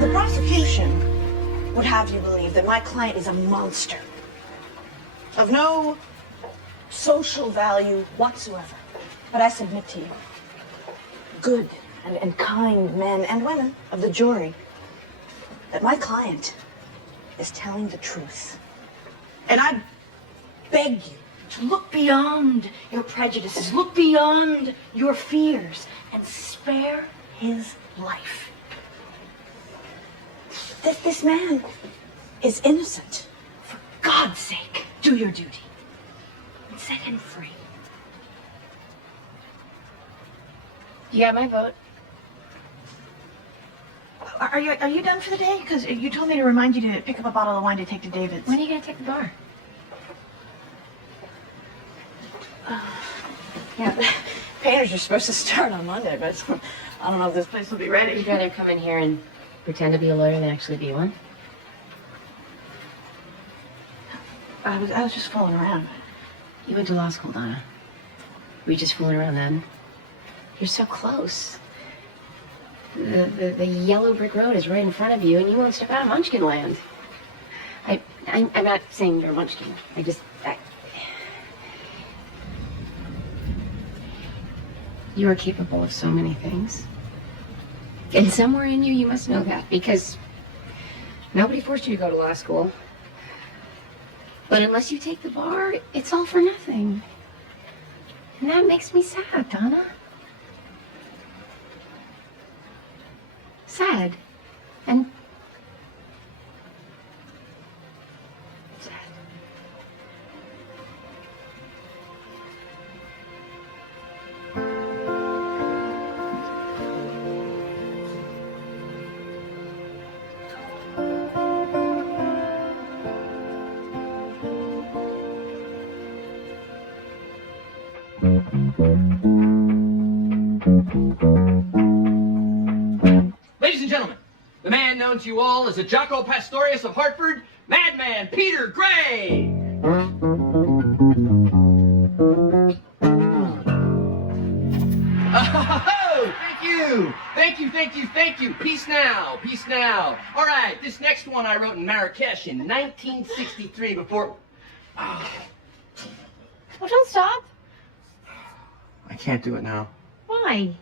The prosecution would have you believe that my client is a monster of no social value whatsoever. But I submit to you, good and kind men and women of the jury, that my client is telling the truth. And I beg you to look beyond your prejudices, look beyond your fears, and spare his life. This man is innocent. For God's sake, do your duty and set him free. You got my vote. Are you done for the day? Because you told me to remind you to pick up a bottle of wine to take to David's. When are you gonna take the bar? Yeah, painters are supposed to start on Monday, but I don't know if this place will be ready. You'd rather come in here and pretend to be a lawyer than actually be one? I was just fooling around. You went to law school, Donna. Were you just fooling around then? You're so close. The yellow brick road is right in front of you, and you won't step out of Munchkin land. I'm not saying you're a Munchkin. You are capable of so many things. And somewhere in you must know that, because nobody forced you to go to law school. But unless you take the bar, it's all for nothing. And that makes me sad, Donna. Sad. And sad. Ladies and gentlemen, the man known to you all as the Jocko Pastorius of Hartford, Madman Peter Gray! Oh, thank you! Thank you, thank you, thank you. Peace now, peace now. All right, this next one I wrote in Marrakesh in 1963 before... Oh, Well, don't stop. I can't do it now. Why?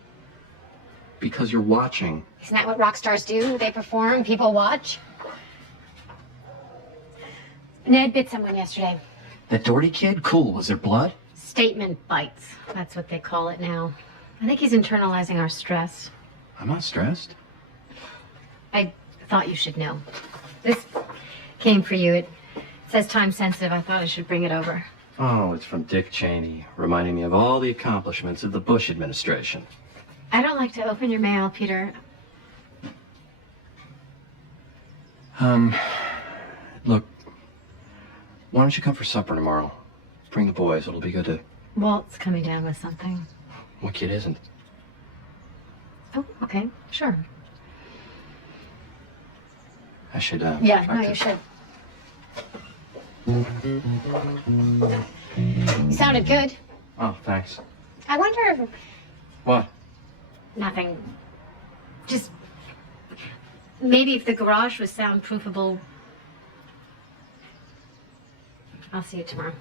Because you're watching. Isn't that what rock stars do? They perform, people watch. Ned bit someone yesterday. That Doherty kid? Cool. Was there blood? Statement bites. That's what they call it now. I think he's internalizing our stress. I'm not stressed. I thought you should know. This came for you. It says time sensitive. I thought I should bring it over. Oh, it's from Dick Cheney, reminding me of all the accomplishments of the Bush administration. I don't like to open your mail, Peter. Look, why don't you come for supper tomorrow? Bring the boys, it'll be good to... Walt's coming down with something. What kid isn't? Oh, okay, sure. I should, Yeah, no, you should. You sounded good. Oh, thanks. I wonder if... What? Nothing. Just... Maybe if the garage was soundproofable... I'll see you tomorrow.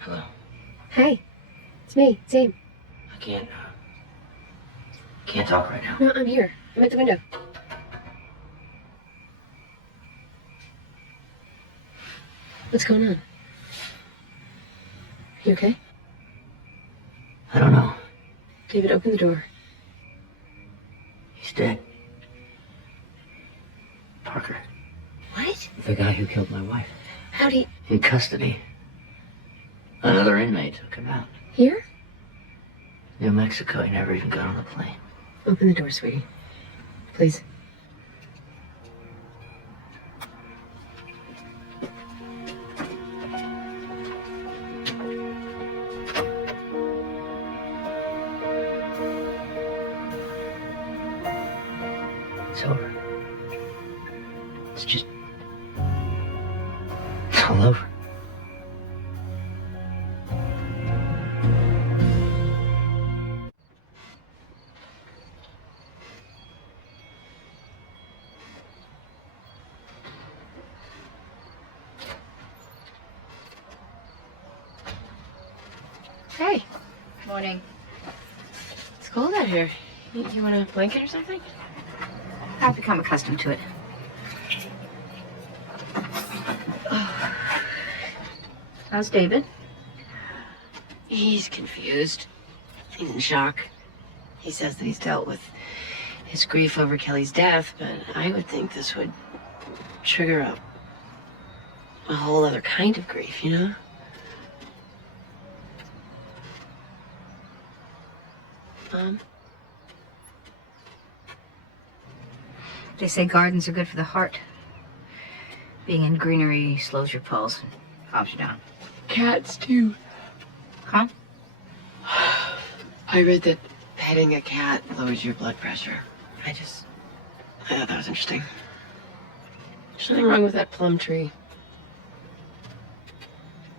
Hello. Hey, it's me, Sam. I can't talk right now. No, I'm here. I'm at the window. What's going on? You okay? I don't know. David, open the door. He's dead. Parker. What? The guy who killed my wife. How'd he... In custody. Another inmate took him out. Here? New Mexico. He never even got on the plane. Open the door, sweetie. Please. It's just... It's all over. Hey, Morning. it's cold out here. You want a blanket or something? I've become accustomed to it. How's David? He's confused. He's in shock. He says that he's dealt with his grief over Kelly's death, but I would think this would trigger a whole other kind of grief, you know? Mom? They say gardens are good for the heart. Being in greenery slows your pulse and calms you down. Cats, too. Huh? I read that petting a cat lowers your blood pressure. I thought that was interesting. There's nothing wrong with that plum tree.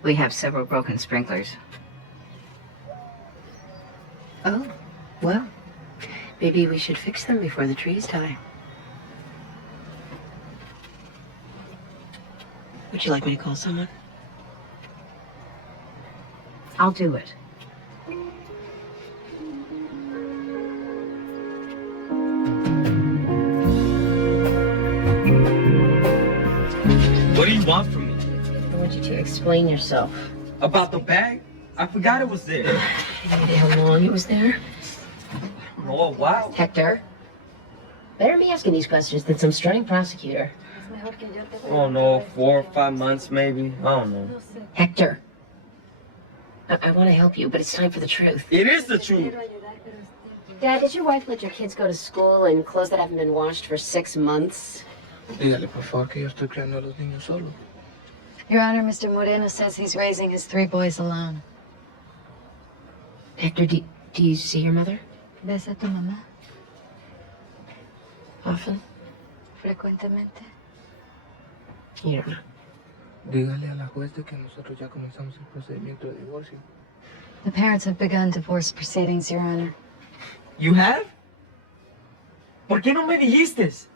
We have several broken sprinklers. Oh, well, maybe we should fix them before the trees die. Would you like me to call someone? I'll do it. What do you want from me? I want you to explain yourself. About the bag? I forgot it was there. Any idea how long it was there? Oh, wow. Hector? Better me asking these questions than some strutting prosecutor. Oh, no, 4 or 5 months maybe. I don't know. Hector. I want to help you, but it's time for the truth. It is the truth. Dad, did your wife let your kids go to school in clothes that haven't been washed for 6 months? Dígale, por favor, que yo estoy criando a los niños solo. Your Honor, Mr. Moreno says he's raising his 3 boys alone. Hector, do you see your mother? ¿Ves a tu mamá? Often? Frecuentemente. You don't know. Dígale a la juez de que nosotros ya comenzamos el procedimiento de divorcio. The parents have begun divorce proceedings, Your Honor. You have? ¿Por qué no me dijiste?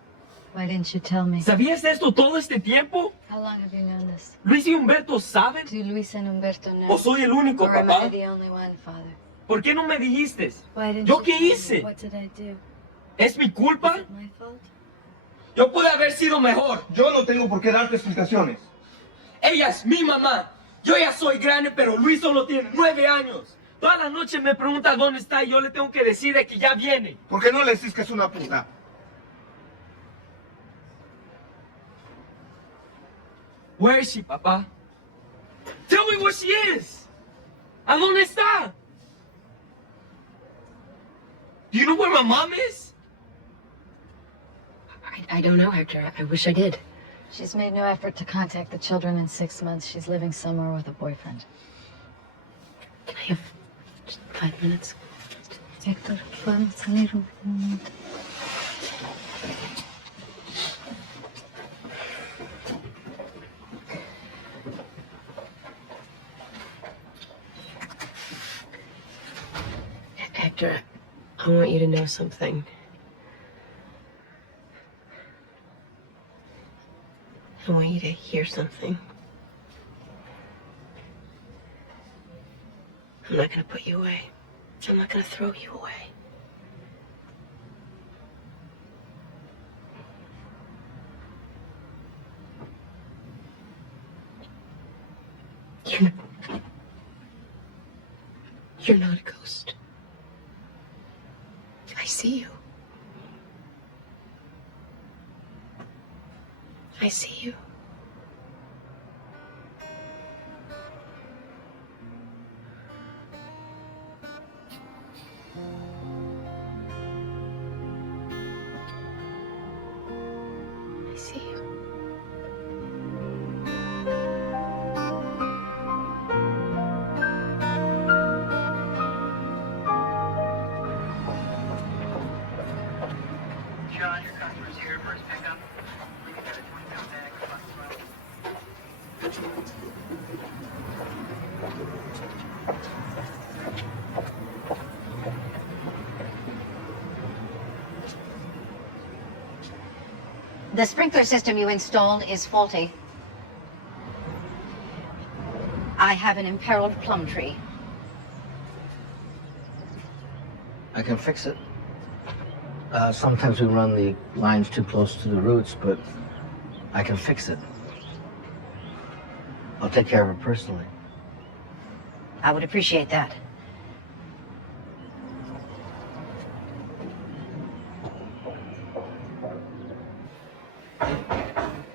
Why didn't you tell me? ¿Sabías esto todo este tiempo? How long have you known this? ¿Luis y Humberto saben? Do Luis and Humberto know? ¿O soy el único, Or am I papá? the only one, Father? ¿Por qué no me dijiste? Why didn't ¿Yo you qué tell me? hice? What did I do? ¿Es mi culpa? Is it my fault? Yo pude haber sido mejor. Yo no tengo por qué darte explicaciones. Ella es mi mamá. Yo ya soy grande, pero Luis solo tiene 9 años. Toda la noche me pregunta dónde está y yo le tengo que decir de que ya viene. ¿Por qué no le decís que es una puta? Where is she, papá? Tell me where she is. ¿A dónde está? Do you know where my mom is? I don't know, Hector. I wish I did. She's made no effort to contact the children in 6 months. She's living somewhere with a boyfriend. Can I have just 5 minutes? Hector, podemos salir un momento. Hector, I want you to know something. I want you to hear something. I'm not going to put you away. I'm not going to throw you away. You're not a ghost. I see you. I see you. I see you. John, your customer's here for his pickup. We can get a 20-pound The sprinkler system you installed is faulty. I have an imperiled plum tree. I can fix it. Sometimes we run the lines too close to the roots, but I can fix it. I'll take care of it personally. I would appreciate that.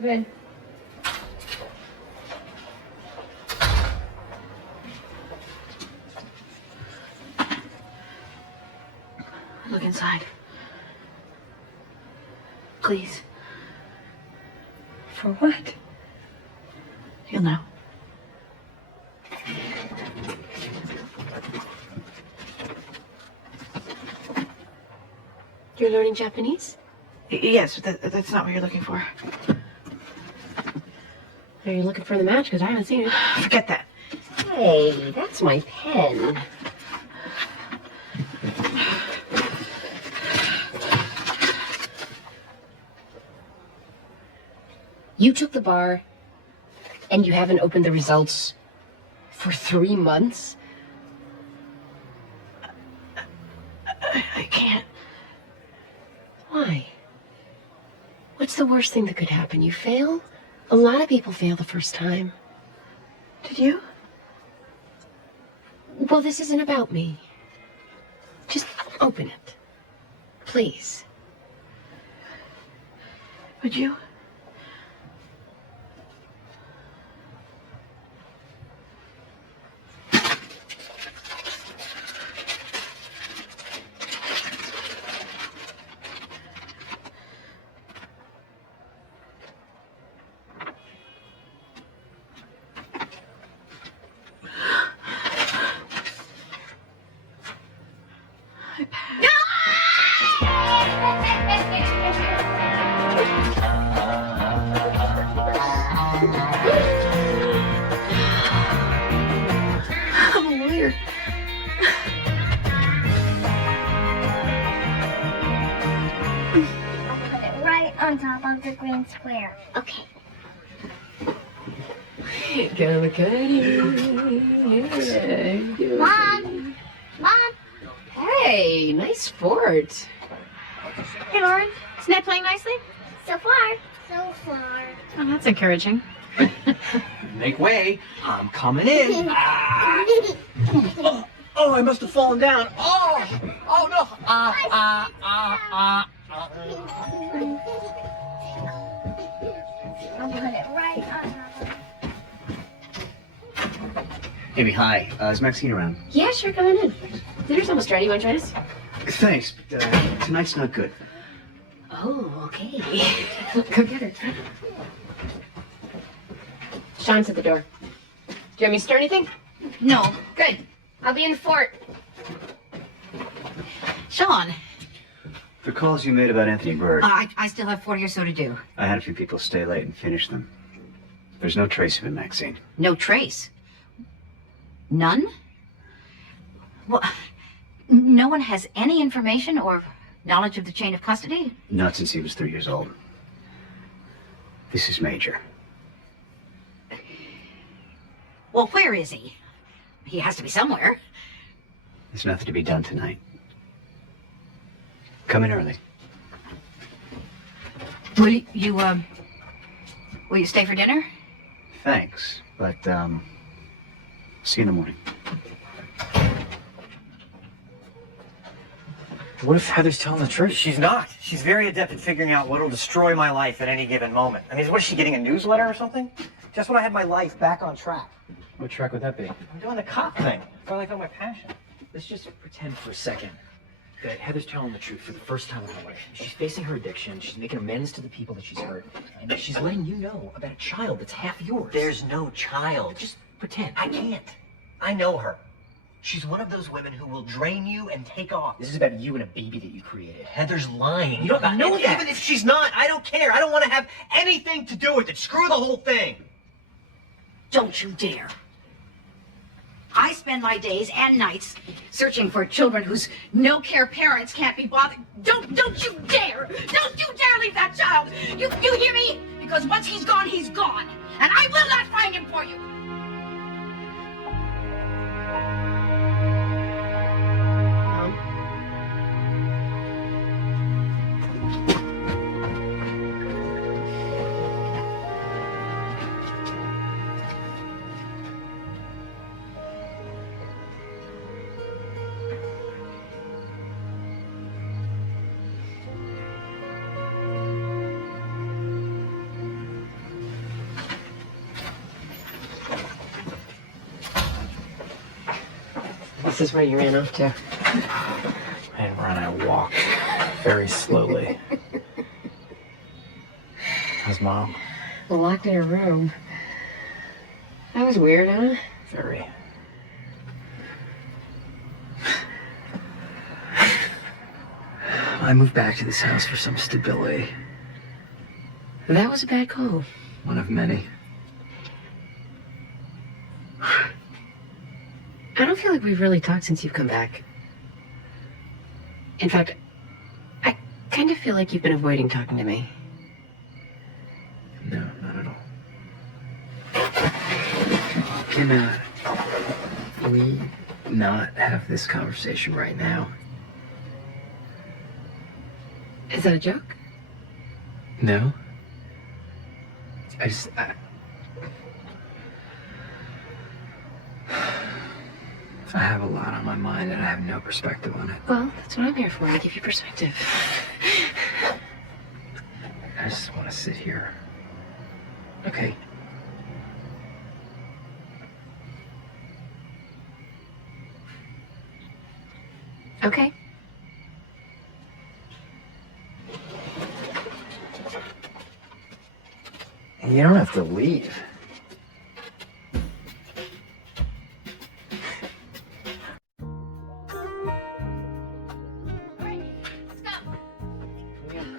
Good. Look inside. Please. For what? You'll know. You're learning Japanese? Yes, but that's not what you're looking for. Are you looking for the match? Because I haven't seen it. Forget that. Hey, that's my pen. You took the bar, and you haven't opened the results for 3 months? I can't. Why? What's the worst thing that could happen? You fail? A lot of people fail the first time. Did you? Well, this isn't about me. Just open it. Please. Would you? I'm a lawyer. I'll put it right on top of the green square. Okay. Go, McCarty. Yeah. Mom! Mom! Hey, nice sport. Hey, Lauren. Is Ned playing nicely? So far. So far. Oh, that's encouraging. Make way. I'm coming in. Oh, I must have fallen down. Oh no. I'll put it right on top of Amy, hi. Is Maxine around? Yeah, sure, come on in. Dinner's almost ready. You want to try this? Thanks, but tonight's not good. Oh, okay. Go get her. Sean's at the door. Do you want me to stir anything? No. Good. I'll be in the fort. Sean, The calls you made about Anthony Bird, I still have 40 or so to do. I had a few people stay late and finish them. There's no trace of him, Maxine. No trace. None? Well, no one has any information or knowledge of the chain of custody? Not since he was 3 years old. This is major. Well, where is he? He has to be somewhere. There's nothing to be done tonight. Come in early. Will you stay for dinner? Thanks, but, see you in the morning. What if Heather's telling the truth? She's not. She's very adept at figuring out what'll destroy my life at any given moment. I mean, what is she getting, a newsletter or something? Just when I had my life back on track. What track would that be? I'm doing the cop thing. Finally found my passion. Let's just pretend for a second that Heather's telling the truth for the first time in her life. She's facing her addiction, she's making amends to the people that she's hurt, and she's letting you know about a child that's half yours. There's no child. Just pretend. I can't. I know her. She's one of those women who will drain you and take off. This is about you and a baby that you created. Heather's lying. You don't know that. Even if she's not, I don't care. I don't want to have anything to do with it. Screw the whole thing. Don't you dare. I spend my days and nights searching for children whose no-care parents can't be bothered. Don't you dare! Don't you dare leave that child! You hear me? Because once he's gone, and I will not find him for you. This is where you ran off to. I didn't run, I walked very slowly. How's Mom? Well, locked in her room. That was weird, huh? Very. I moved back to this house for some stability. That was a bad call. One of many. I don't feel like we've really talked since you've come back. In fact, I kind of feel like you've been avoiding talking to me. No, not at all. Can we not have this conversation right now? Is that a joke? No? I have a lot on my mind and I have no perspective on it. Well, that's what I'm here for, to give you perspective. I just want to sit here. Okay. Okay. You don't have to leave.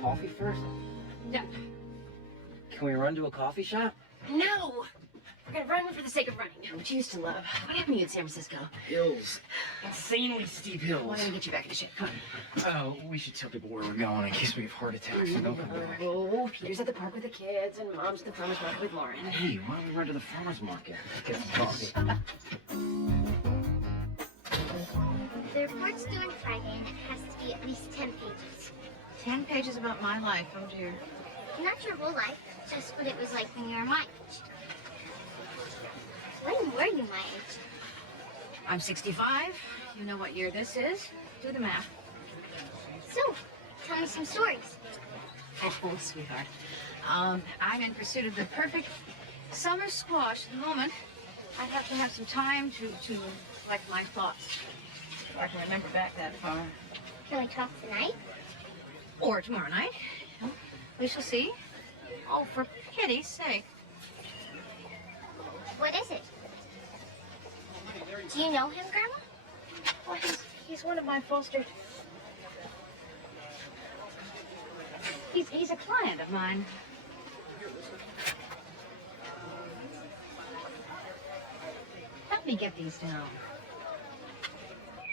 Coffee first? No. Can we run to a coffee shop? No! We're gonna run for the sake of running, which you used to love. What happened to you in San Francisco? Hills. Insanely steep hills. Well, I'm gonna get you back into shape. Come on. Oh, we should tell people where we're going in case we have heart attacks and don't come back. Oh, Peter's at the park with the kids, and Mom's at the farmer's market with Lauren. Hey, why don't we run to the farmer's market? Get some coffee. The report's due on Friday, and it has to be at least 10 pages. 10 pages about my life, oh dear. Not your whole life, just what it was like when you were my age. When were you my age? I'm 65. You know what year this is. Do the math. So, tell me some stories. Oh, sweetheart. I'm in pursuit of the perfect summer squash at the moment. I have to have some time to collect my thoughts. If I can remember back that far. Can we talk tonight? Or tomorrow night. We shall see. Oh, for pity's sake. What is it? Do you know him, Grandma? Well, he's one of my foster... He's a client of mine. Help me get these down.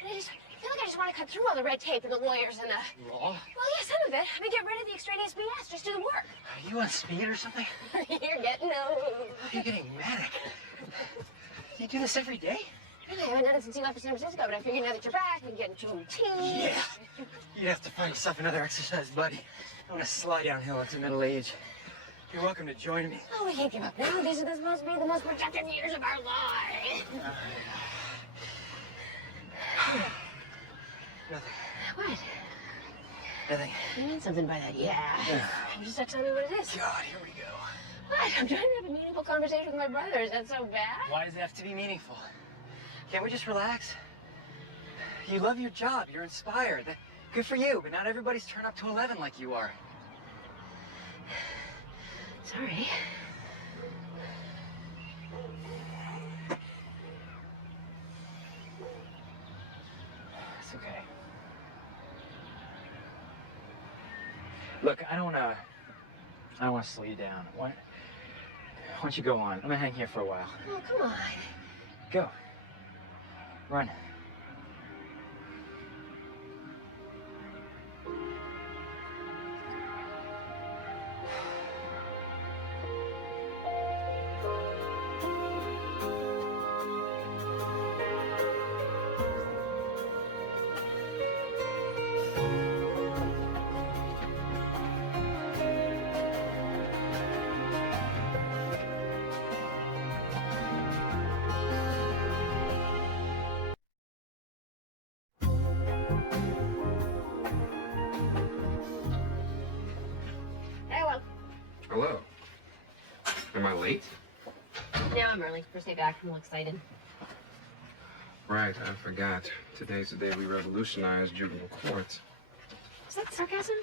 I feel like I just want to cut through all the red tape and the lawyers and the... Law? Well, yeah, some of it. I mean, get rid of the extraneous BS. Just do the work. Are you on speed or something? You're getting old. You're getting manic. You do this every day? I haven't done it since you left for San Francisco, but I figured now that you're back, we can get into a routine. Yeah. You'd have to find yourself another exercise buddy. I want to slide downhill into middle age. You're welcome to join me. Oh, we can't give up now. These are supposed to be the most productive years of our lives. Nothing. What? Nothing. You mean something by that? Yeah. You just have to tell me what it is. God, here we go. What? I'm trying to have a meaningful conversation with my brother. Is that so bad? Why does it have to be meaningful? Can't we just relax? You love your job. You're inspired. Good for you, but not everybody's turned up to 11 like you are. Sorry. It's okay. Look, I don't want to slow you down. Why don't you go on? I'm gonna hang here for a while. Oh, come on. Go. Run. Hello. Hello. Am I late? No, I'm early. First day back. I'm all excited. Right, I forgot. Today's the day we revolutionized juvenile court. Is that sarcasm?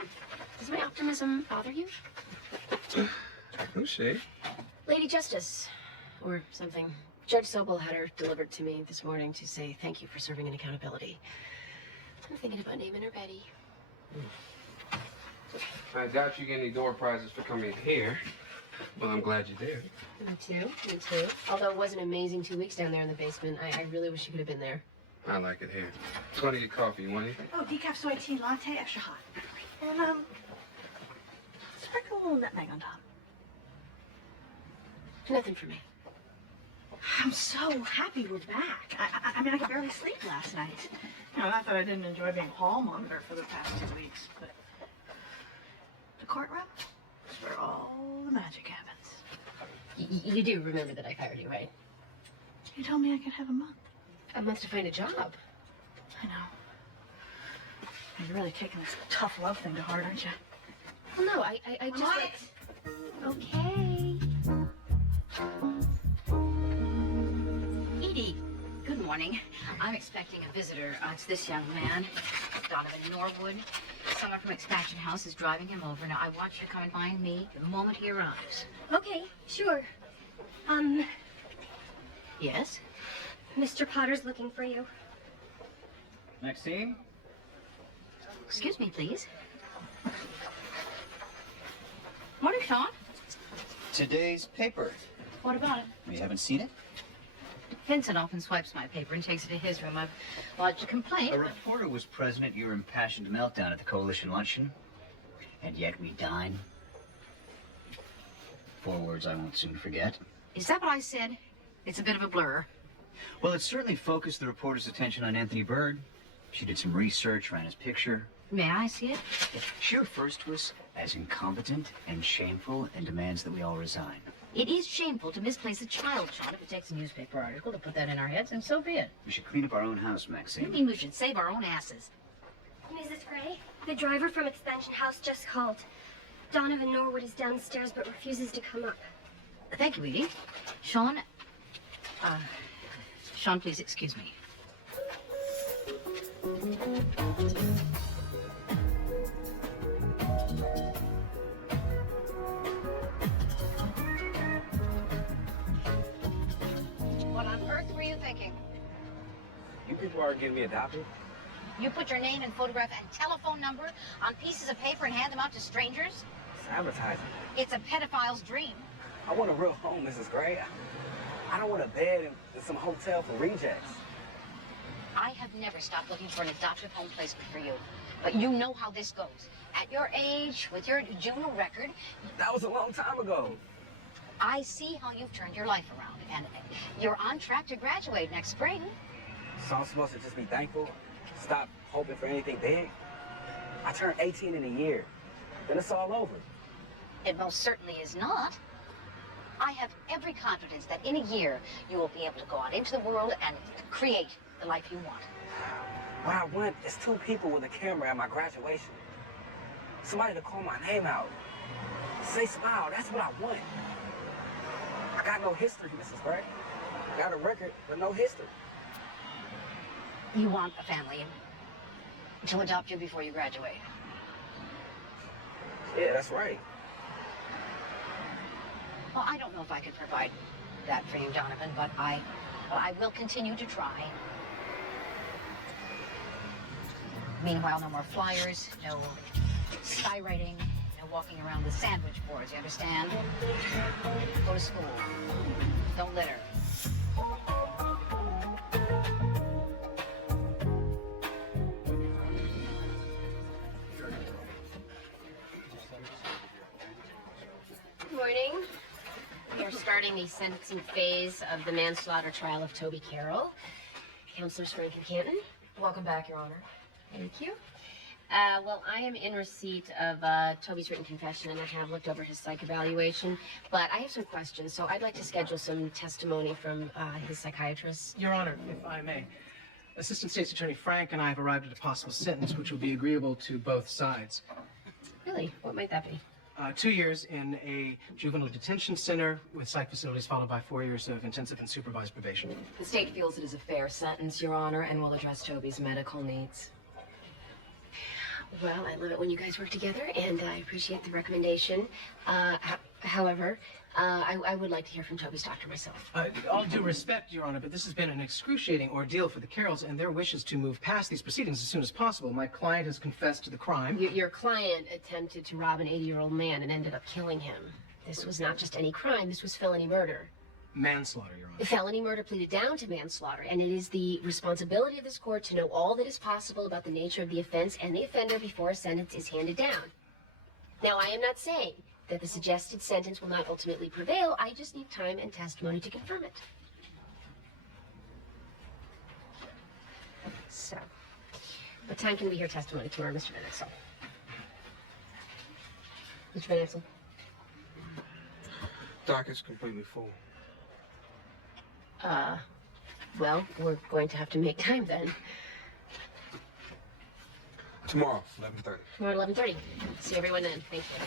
Does my optimism bother you? No shade. Lady Justice, or something. Judge Sobel had her delivered to me this morning to say thank you for serving in accountability. I'm thinking about naming her Betty. I doubt you get any door prizes for coming here. Well, I'm glad you did. Me too. Me too. Although it was an amazing 2 weeks down there in the basement. I really wish you could have been there. I like it here. Plenty of coffee. You want anything? Oh, decaf soy tea latte, extra hot. And, sprinkle a little nutmeg on top. Nothing for me. I'm so happy we're back. I mean, I could barely sleep last night. You know, not that I didn't enjoy being hall monitor for the past 2 weeks, but the courtroom is where all the magic happens. You do remember that I fired you, right? You told me I could have a month. A month to find a job. I know. You're really taking this tough love thing to heart, aren't you? Well, no, I just... on like... Okay. Edie, good morning. I'm expecting a visitor. It's this young man, Donovan Norwood. Someone from Expansion House is driving him over. Now, I want you to come and find me the moment he arrives. Okay, sure. Yes? Mr. Potter's looking for you. Maxine? Excuse me, please. Morning, Sean. Today's paper. What about it? You haven't seen it? Vincent often swipes my paper and takes it to his room. I've lodged a complaint. A reporter was present at your impassioned meltdown at the coalition luncheon, and yet we dine. 4 words I won't soon forget. Is that what I said? It's a bit of a blur. Well, it certainly focused the reporter's attention on Anthony Bird. She did some research, ran his picture. May I see it? She refers to us as incompetent and shameful and demands that we all resign. It is shameful to misplace a child, Sean. If it takes a newspaper article to put that in our heads, and so be it. We should clean up our own house, You Maxine. mean we should save our own asses? Mrs. Gray, the driver from Expansion House just called. Donovan Norwood is downstairs but refuses to come up. Thank you, Edie. Sean, Sean, please excuse me. What on earth were you thinking? You people are getting me adopted? You put your name and photograph and telephone number on pieces of paper and hand them out to strangers? It's advertising. It's a pedophile's dream. I want a real home, Mrs. Gray. I don't want a bed in some hotel for rejects. I have never stopped looking for an adoptive home placement for you. But you know how this goes. At your age, with your juvenile record... That was a long time ago. I see how you've turned your life around, and you're on track to graduate next spring. So I'm supposed to just be thankful? Stop hoping for anything big? I turned 18 in a year. Then it's all over. It most certainly is not. I have every confidence that in a year you will be able to go out into the world and create the life you want. What I want is 2 people with a camera at my graduation. Somebody to call my name out. Say smile, that's what I want. I got no history, Mrs. Gray. I got a record, but no history. You want a family to adopt you before you graduate. Yeah, that's right. Well, I don't know if I can provide that for you, Donovan, but I will continue to try. Meanwhile, no more flyers, no skywriting, no walking around with sandwich boards, you understand? Go to school. Don't litter. Good morning. We are starting the sentencing phase of the manslaughter trial of Toby Carroll. Counselors Frank and Canton. Welcome back, Your Honor. Thank you. Well, I am in receipt of Toby's written confession, and I have looked over his psych evaluation, but I have some questions, so I'd like to schedule some testimony from his psychiatrist. Your Honor, if I may, Assistant State's Attorney Frank and I have arrived at a possible sentence which will be agreeable to both sides. Really? What might that be? 2 years in a juvenile detention center with psych facilities, followed by 4 years of intensive and supervised probation. The state feels it is a fair sentence, Your Honor, and will address Toby's medical needs. Well, I love it when you guys work together, and I appreciate the recommendation. However, I would like to hear from Toby's doctor myself. All due respect, Your Honor, but this has been an excruciating ordeal for the Carrolls, and their wish is to move past these proceedings as soon as possible. My client has confessed to the crime. Your client attempted to rob an 80-year-old man and ended up killing him. This was not just any crime, this was felony murder. Manslaughter, Your Honor. The felony murder pleaded down to manslaughter, and it is the responsibility of this court to know all that is possible about the nature of the offense and the offender before a sentence is handed down. Now, I am not saying that the suggested sentence will not ultimately prevail. I just need time and testimony to confirm it. So, what time can we hear testimony tomorrow, Mr. Van Exel? Mr. Van Exel? Docket's completely full. Well, we're going to have to make time then. Tomorrow, 11:30. Tomorrow at 11:30. See everyone then. Thank you.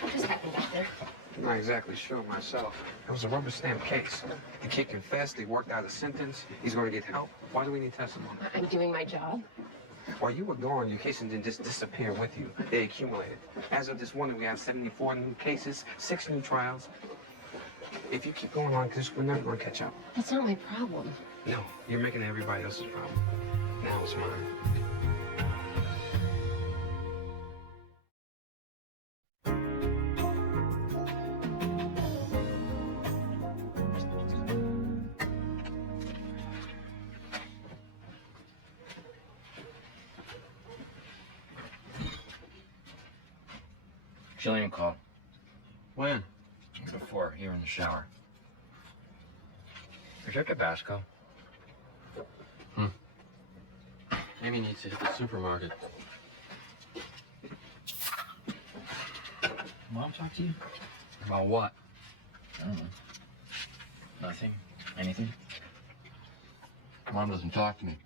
What just happened back there? I'm not exactly sure myself. It was a rubber stamp case. The kid confessed, they worked out a sentence, he's going to get help. Why do we need testimony? I'm doing my job. While you were gone, your cases didn't just disappear with you. They accumulated. As of this morning, we have 74 new cases, 6 new trials. If you keep going on, we're never going to catch up. That's not my problem. No, you're making it everybody else's problem. Now it's mine. Jillian called. When? Before, here in the shower. Is there Tabasco? Amy needs to hit the supermarket. Mom talk to you? About what? I don't know. Nothing? Anything? Mom doesn't talk to me.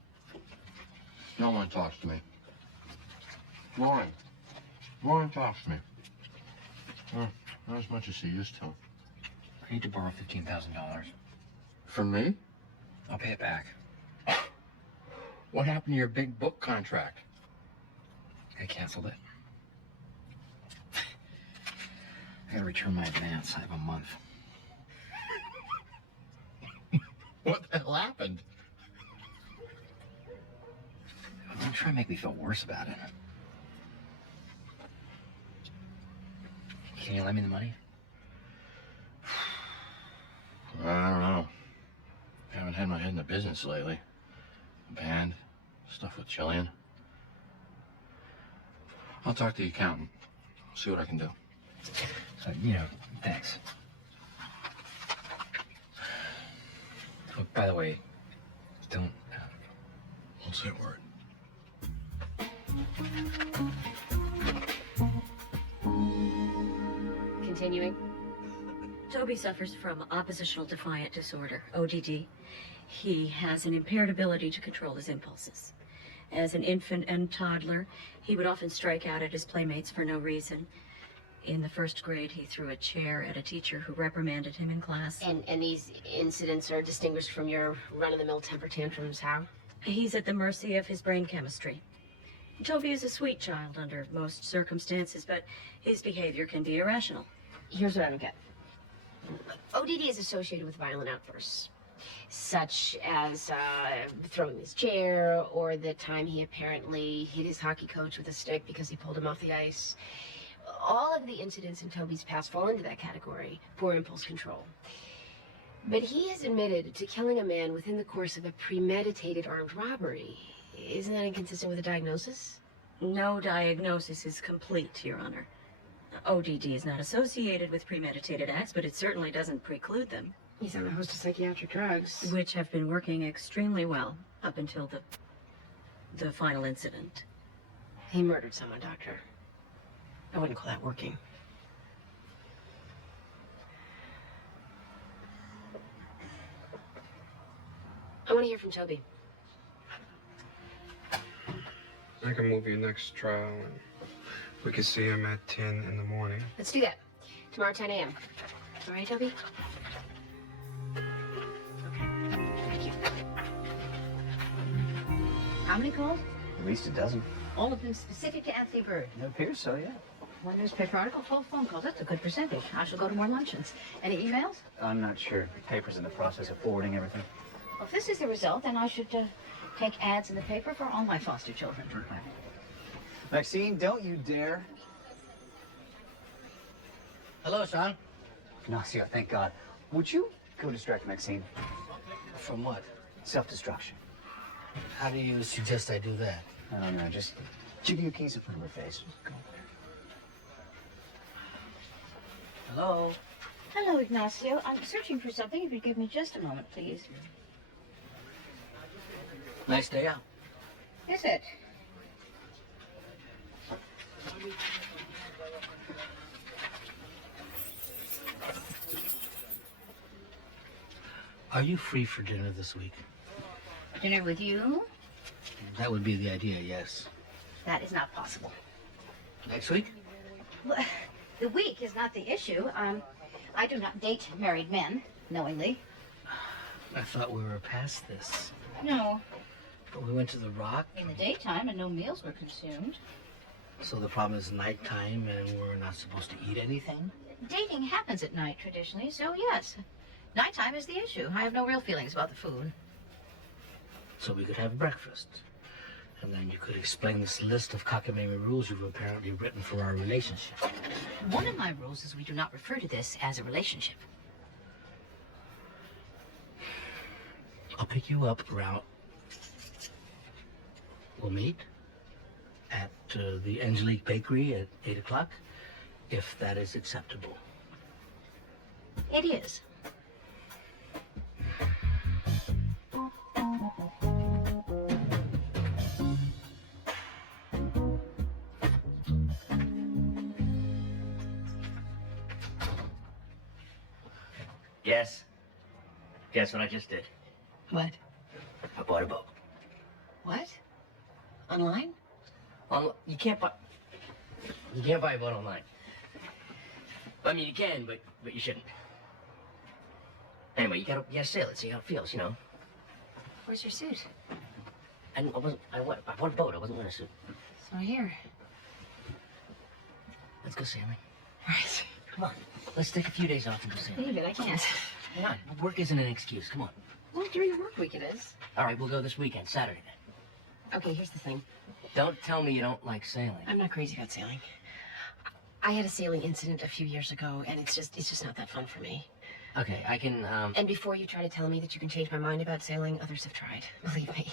No one talks to me. Lauren. Lauren talks to me. Not as much as she used to. I need to borrow $15,000. From me? I'll pay it back. What happened to your big book contract? I canceled it. I gotta return my advance. I have a month. What the hell happened? Don't try to make me feel worse about it. Can you lend me the money? I don't know. I haven't had my head in the business lately. Band, stuff with Jillian. I'll talk to the accountant. See what I can do. So, thanks. Oh, by the way, don't say a word. Continuing. Toby suffers from oppositional defiant disorder, ODD. He has an impaired ability to control his impulses. As an infant and toddler, he would often strike out at his playmates for no reason. In the first grade, he threw a chair at a teacher who reprimanded him in class. And these incidents are distinguished from your run-of-the-mill temper tantrums, how? He's at the mercy of his brain chemistry. Toby is a sweet child under most circumstances, but his behavior can be irrational. Here's what I don't get. ODD is associated with violent outbursts. such as throwing his chair or the time he apparently hit his hockey coach with a stick because he pulled him off the ice. All of the incidents in Toby's past fall into that category, poor impulse control. But he has admitted to killing a man within the course of a premeditated armed robbery. Isn't that inconsistent with a diagnosis? No diagnosis is complete, Your Honor. ODD is not associated with premeditated acts, but it certainly doesn't preclude them. He's on a host of psychiatric drugs. Which have been working extremely well up until the final incident. He murdered someone, Doctor. I wouldn't call that working. I want to hear from Toby. I can move your next trial, and we can see him at 10 in the morning. Let's do that. Tomorrow, 10 a.m. All right, Toby? Okay. Thank you. How many calls? At least a dozen. All of them specific to Anthony Bird. It appears so, yeah. One newspaper article, 12 phone calls. That's a good percentage. I shall go to more luncheons. Any emails? I'm not sure. The paper's in the process of forwarding everything. Well, if this is the result, then I should take ads in the paper for all my foster children. Maxine, don't you dare. Hello, son. Ignacio, thank God. Would you go distract Maxine? From what? Self-destruction. How do you suggest I do that? I don't know, just jiggle your keys in front of her face. Go. Hello? Hello, Ignacio. I'm searching for something. If you'd give me just a moment, please. Nice day out. Is it? Are you free for dinner this week? Dinner with you? That would be the idea, yes. That is not possible. Next week? Well, the week is not the issue. I do not date married men, knowingly. I thought we were past this. No. But we went to the Rock. In the daytime, and no meals were consumed. So the problem is nighttime and we're not supposed to eat anything? Dating happens at night, traditionally, so yes. Nighttime is the issue. I have no real feelings about the food. So we could have breakfast. And then you could explain this list of cockamamie rules you've apparently written for our relationship. One of my rules is we do not refer to this as a relationship. I'll pick you up around... We'll meet at the Angelique Bakery at 8 o'clock, if that is acceptable. It is. Guess. Guess what I just did? What? I bought a boat. What? Online? You can't buy a boat online. I mean, you can, but you shouldn't. Anyway, you gotta sail it, see how it feels, you know. Where's your suit? I bought a boat. I wasn't wearing a suit. It's not here. Let's go sailing. Right. Come on. Let's take a few days off and go sailing. David, I can't. Why not? Work isn't an excuse. Come on. Well, during work week it is. All right, we'll go this weekend, Saturday then. Okay, here's the thing. Don't tell me you don't like sailing. I'm not crazy about sailing. I had a sailing incident a few years ago, and it's just not that fun for me. Okay, I can, And before you try to tell me that you can change my mind about sailing, others have tried. Believe me.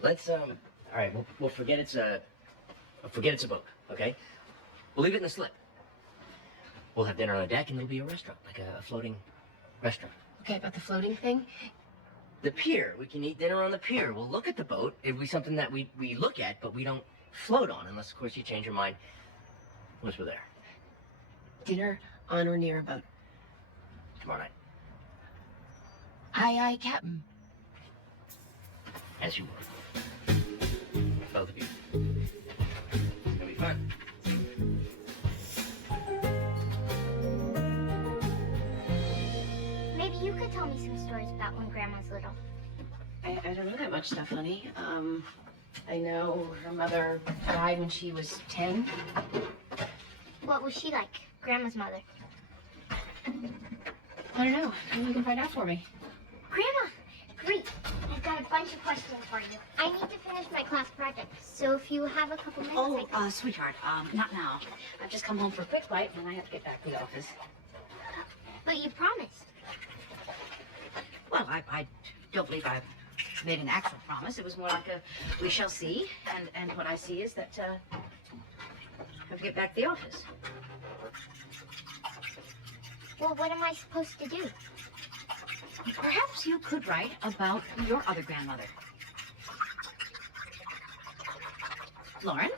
Let's, all right, we'll forget it's a boat, okay? We'll leave it in the slip. We'll have dinner on a deck, and it'll be a restaurant, like a floating restaurant. Okay, about the floating thing? The pier. We can eat dinner on the pier. We'll look at the boat. It'll be something that we look at, but we don't float on, unless, of course, you change your mind once we're there. Dinner on or near a boat. Tomorrow night. Aye, aye, Captain. As you will. Both of you. It's gonna be fun. Maybe you could tell me some stories about when Grandma's little. I don't know that much stuff, honey. I know her mother died when she was 10. What was she like? Grandma's mother. I don't know. Maybe you can find out for me. Grandma! Great. I've got a bunch of questions for you. I need to finish my class project, so if you have a couple minutes... Sweetheart, not now. I've just come home for a quick bite, and I have to get back to the office. But you promised. Well, I don't believe I've made an actual promise. It was more like a we shall see, and what I see is that I have to get back to the office. Well, what am I supposed to do? Perhaps you could write about your other grandmother. Lauren?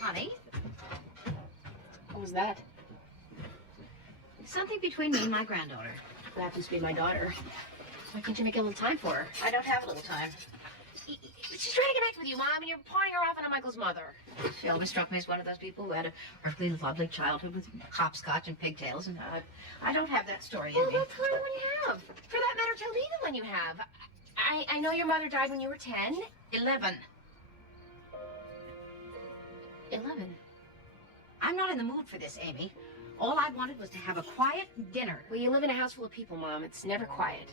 Honey? What was that? Something between me and my granddaughter. Who happens to be my daughter. Why can't you make a little time for her? I don't have a little time. She's trying to connect with you, Mom, and you're pawning her off on Michael's mother. She always struck me as one of those people who had a perfectly lovely childhood with hopscotch and pigtails, and I don't have that story in Well, me. that's fine when you have. For that matter, tell me the one you have. I know your mother died when you were 10. 11. 11. I'm not in the mood for this, Amy. All I wanted was to have a quiet dinner. Well, you live in a house full of people, Mom. It's never quiet.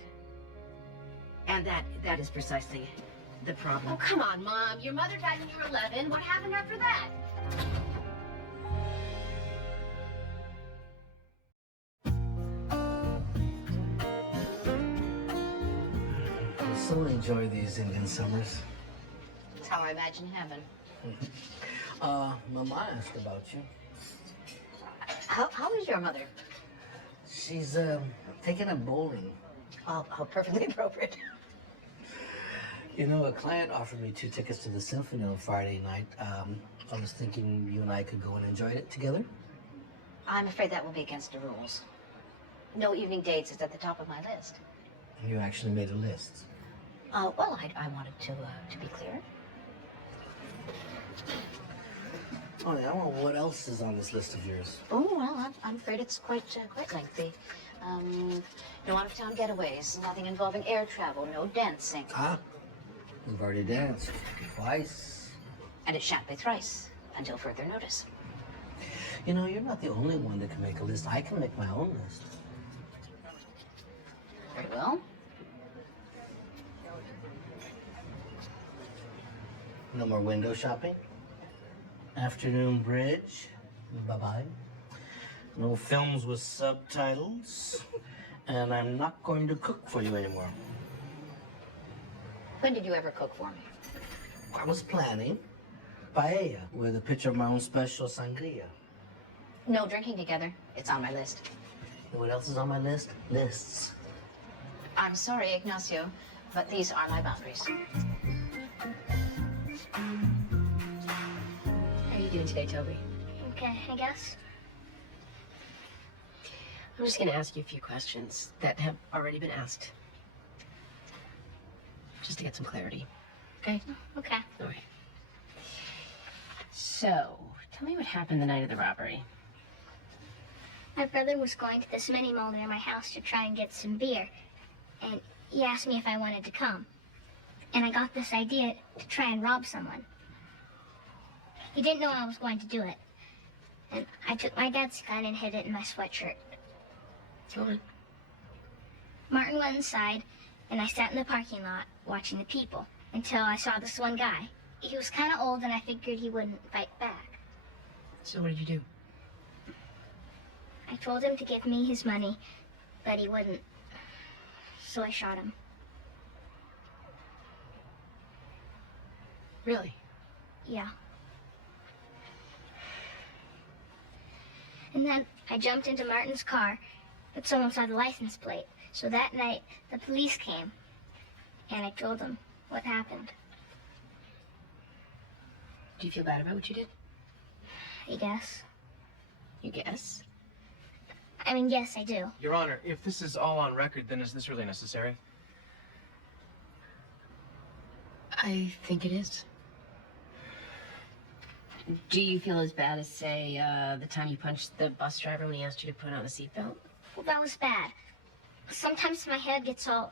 And that is precisely the problem. Oh, come on, Mom. Your mother died when you were 11. What happened after that? I so enjoy these Indian summers. That's how I imagine heaven. Mama asked about you. How is your mother? She's taking up bowling. How perfectly appropriate. You know, a client offered me 2 tickets to the symphony on Friday night. I was thinking you and I could go and enjoy it together. I'm afraid that will be against the rules. No evening dates is at the top of my list. You actually made a list. Well, I wanted to be clear. Oh, yeah, well, what else is on this list of yours? Oh, well, I'm afraid it's quite lengthy. No out-of-town getaways, nothing involving air travel, no dancing. Ah, we've already danced twice. And it shan't be thrice, until further notice. You know, you're not the only one that can make a list. I can make my own list. Very well. No more window shopping. Afternoon bridge. Bye-bye. No films with subtitles. And I'm not going to cook for you anymore. When did you ever cook for me? I was planning paella with a pitcher of my own special sangria. No drinking together. It's on my list. And what else is on my list? Lists. I'm sorry, Ignacio, but these are my boundaries. How are you doing today, Toby? Okay, I guess. I'm just going to ask you a few questions that have already been asked. Just to get some clarity. Okay? Okay. All right. So, tell me what happened the night of the robbery. My brother was going to this mini mall near my house to try and get some beer, and he asked me if I wanted to come. And I got this idea to try and rob someone. He didn't know I was going to do it. And I took my dad's gun and hid it in my sweatshirt. Go on. Martin went inside, and I sat in the parking lot watching the people until I saw this one guy. He was kind of old, and I figured he wouldn't fight back. So what did you do? I told him to give me his money, but he wouldn't. So I shot him. Really? Yeah. And then I jumped into Martin's car, but someone saw the license plate. So that night, the police came, and I told them what happened. Do you feel bad about what you did? I guess. You guess? I mean, yes, I do. Your Honor, if this is all on record, then is this really necessary? I think it is. Do you feel as bad as, say, the time you punched the bus driver when he asked you to put on a seatbelt? Well, that was bad. Sometimes my head gets all...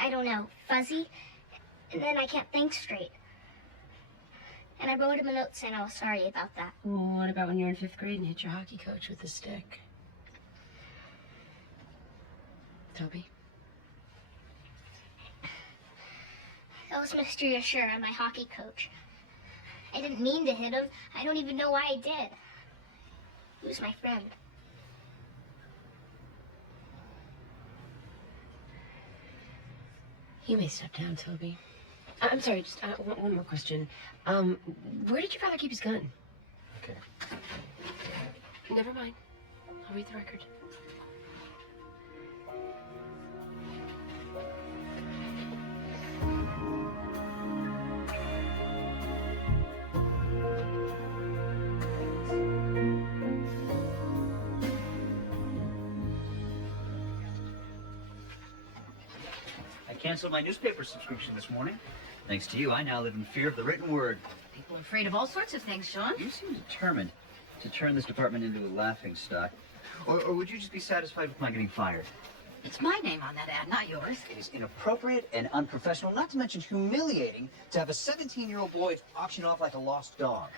I don't know, fuzzy. And then I can't think straight. And I wrote him a note saying I was sorry about that. Well, what about when you were in 5th grade and hit your hockey coach with a stick? Toby? That was Mr. Yashura, my hockey coach. I didn't mean to hit him. I don't even know why I did. He was my friend. You may step down, Toby. I'm sorry, just one more question. Where did your father keep his gun? Okay. Never mind. I'll read the record. I canceled my newspaper subscription this morning. Thanks to you, I now live in fear of the written word. People are afraid of all sorts of things, Sean. You seem determined to turn this department into a laughingstock. Or would you just be satisfied with my getting fired? It's my name on that ad, not yours. It is inappropriate and unprofessional, not to mention humiliating, to have a 17-year-old boy auction off like a lost dog.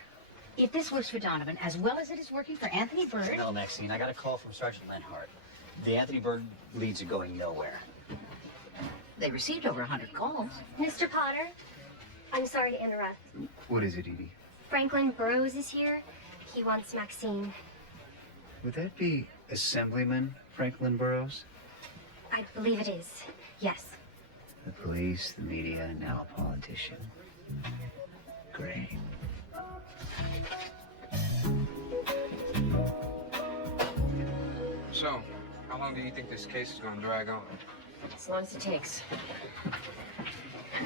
If this works for Donovan as well as it is working for Anthony Bird... No, Maxine, I got a call from Sergeant Lenhart. The Anthony Bird leads are going nowhere. They received over 100 calls. Mr. Potter, I'm sorry to interrupt. What is it, Edie? Franklin Burroughs is here. He wants Maxine. Would that be Assemblyman Franklin Burroughs? I believe it is. Yes. The police, the media, and now a politician. Great. So, how long do you think this case is going to drag on? As long as it takes.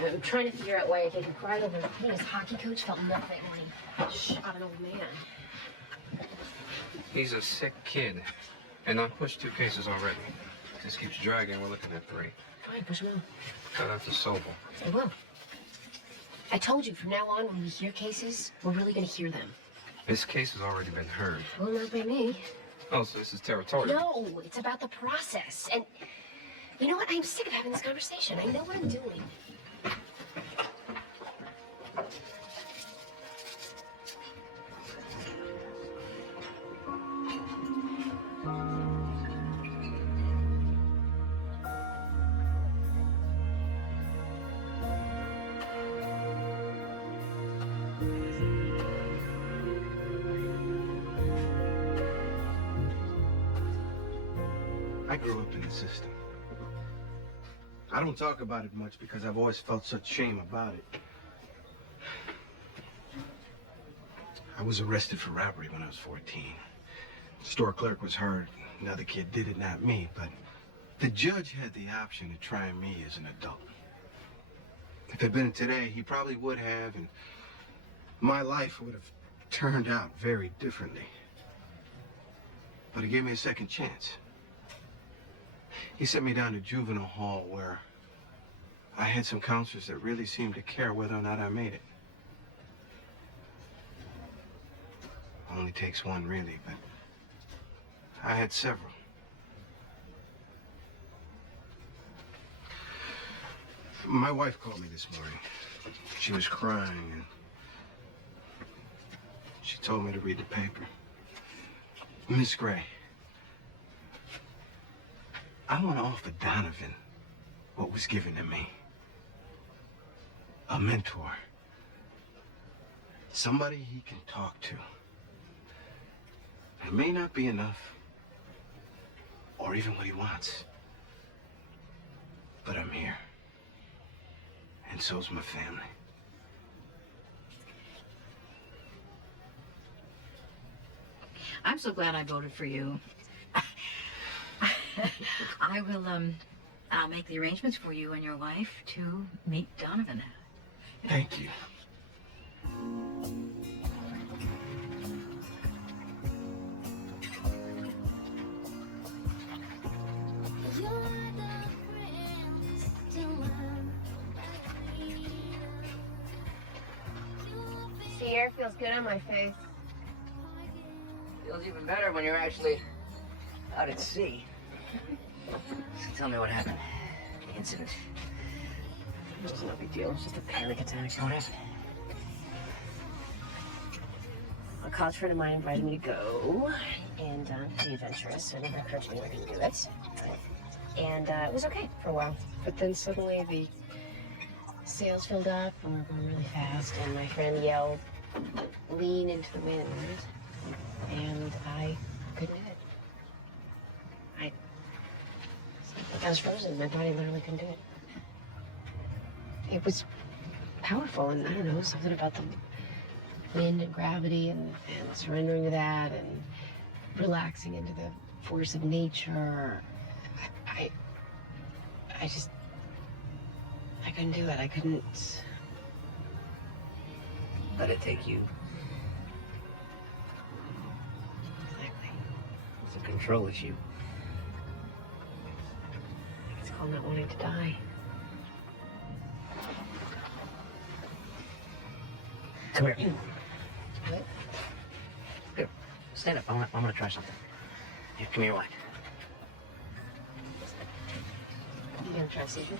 I'm trying to figure out why I gave him cry over hitting his hockey coach felt nothing when he shot an old man. He's a sick kid. And I've pushed 2 cases already. This keeps dragging, we're looking at 3. Fine, push him on. Cut out the Sobel. I will. I told you, from now on, when we hear cases, we're really going to hear them. This case has already been heard. Well, not by me. Oh, so this is territorial? No, it's about the process. And you know what? I'm sick of having this conversation. I know what I'm doing. I grew up in the system. I don't talk about it much because I've always felt such shame about it. I was arrested for robbery when I was 14. Store clerk was hurt. Another kid did it, not me, but the judge had the option of trying me as an adult. If it had been today, he probably would have, and my life would have turned out very differently. But he gave me a second chance. He sent me down to juvenile hall where I had some counselors that really seemed to care whether or not I made it. Only takes one, really, but I had several. My wife called me this morning. She was crying, and she told me to read the paper. Miss Gray, I want to offer Donovan what was given to me. A mentor. Somebody he can talk to. It may not be enough, or even what he wants. But I'm here. And so's my family. I'm so glad I voted for you. I will, I'll make the arrangements for you and your wife to meet Donovan. Thank you. The air feels good on my face. Feels even better when you're actually out at sea. So tell me what happened. incident? It's no big deal. It's just a panic attack. What happened? A college friend of mine invited me to go and be adventurous, and encouraged me to do it. And it was okay for a while. But then suddenly the sails filled up and we were going really fast, and my friend yelled, "Lean into the wind." And I couldn't do it. I was frozen. My body literally couldn't do it. It was powerful, and I don't know, something about the wind and gravity and surrendering to that and relaxing into the force of nature. I couldn't do it. I couldn't Let it take you. Exactly. It's a control issue. It's called not wanting to die. Come here. What? Here, stand up. I'm gonna try something. Here, come here, what? You gonna try something?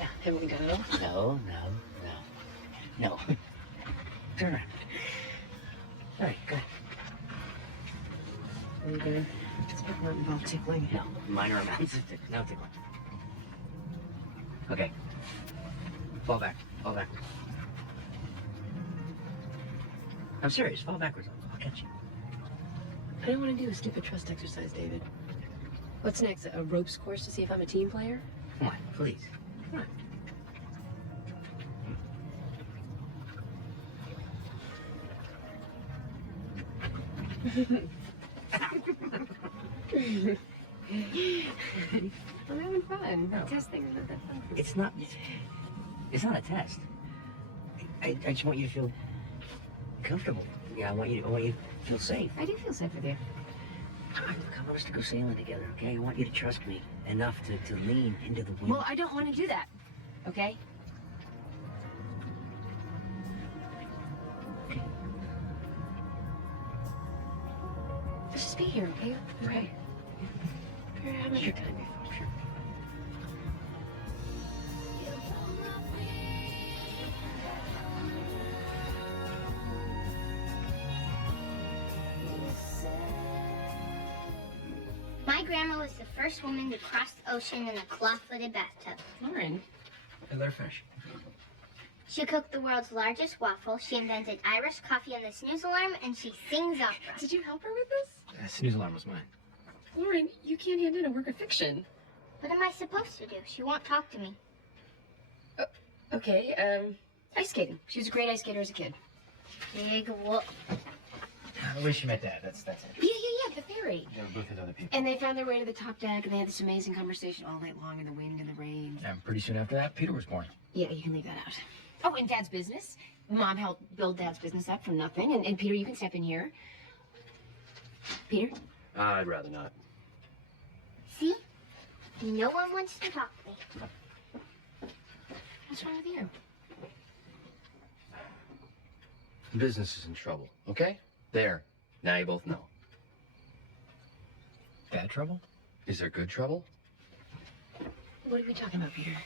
Yeah. Here we go. No. No. Turn around. All right, go. Are you gonna not involve tickling? No, minor amounts of tickling. No tickling. Okay. Fall back. I'm serious. Fall backwards. I'll catch you. I don't want to do a stupid trust exercise, David. What's next? A ropes course to see if I'm a team player? Come on, please. Come on. I'm having fun. No. Testing is not that fun. It's not a test. I just want you to feel comfortable. Yeah, I want you to feel safe. I do feel safe with you. I want us to go sailing together, okay? I want you to trust me enough to lean into the wind. Well, I don't want to do that. Okay? Let's just be here, okay? Okay. You're having a good time before. Sure. My grandma was the first woman to cross the ocean in a claw-footed bathtub. Lauren. Hey, let her finish. She cooked the world's largest waffle, she invented Irish coffee and the snooze alarm, and she sings opera. Did you help her with this? Snooze alarm was mine. Lauren, you can't hand in a work of fiction. What am I supposed to do? She won't talk to me. Okay, ice skating. She was a great ice skater as a kid. Big whoop. I wish you met Dad. That's it. Yeah, the ferry. Yeah, both with other people. And they found their way to the top deck, and they had this amazing conversation all night long in the wind and the rain. And pretty soon after that, Peter was born. Yeah, you can leave that out. Oh, and Dad's business. Mom helped build Dad's business up from nothing. And Peter, you can step in here. Peter? I'd rather not. See? No one wants to talk to me. What's wrong with you? Business is in trouble, okay? There. Now you both know. Bad trouble? Is there good trouble? What are we talking about, Peter?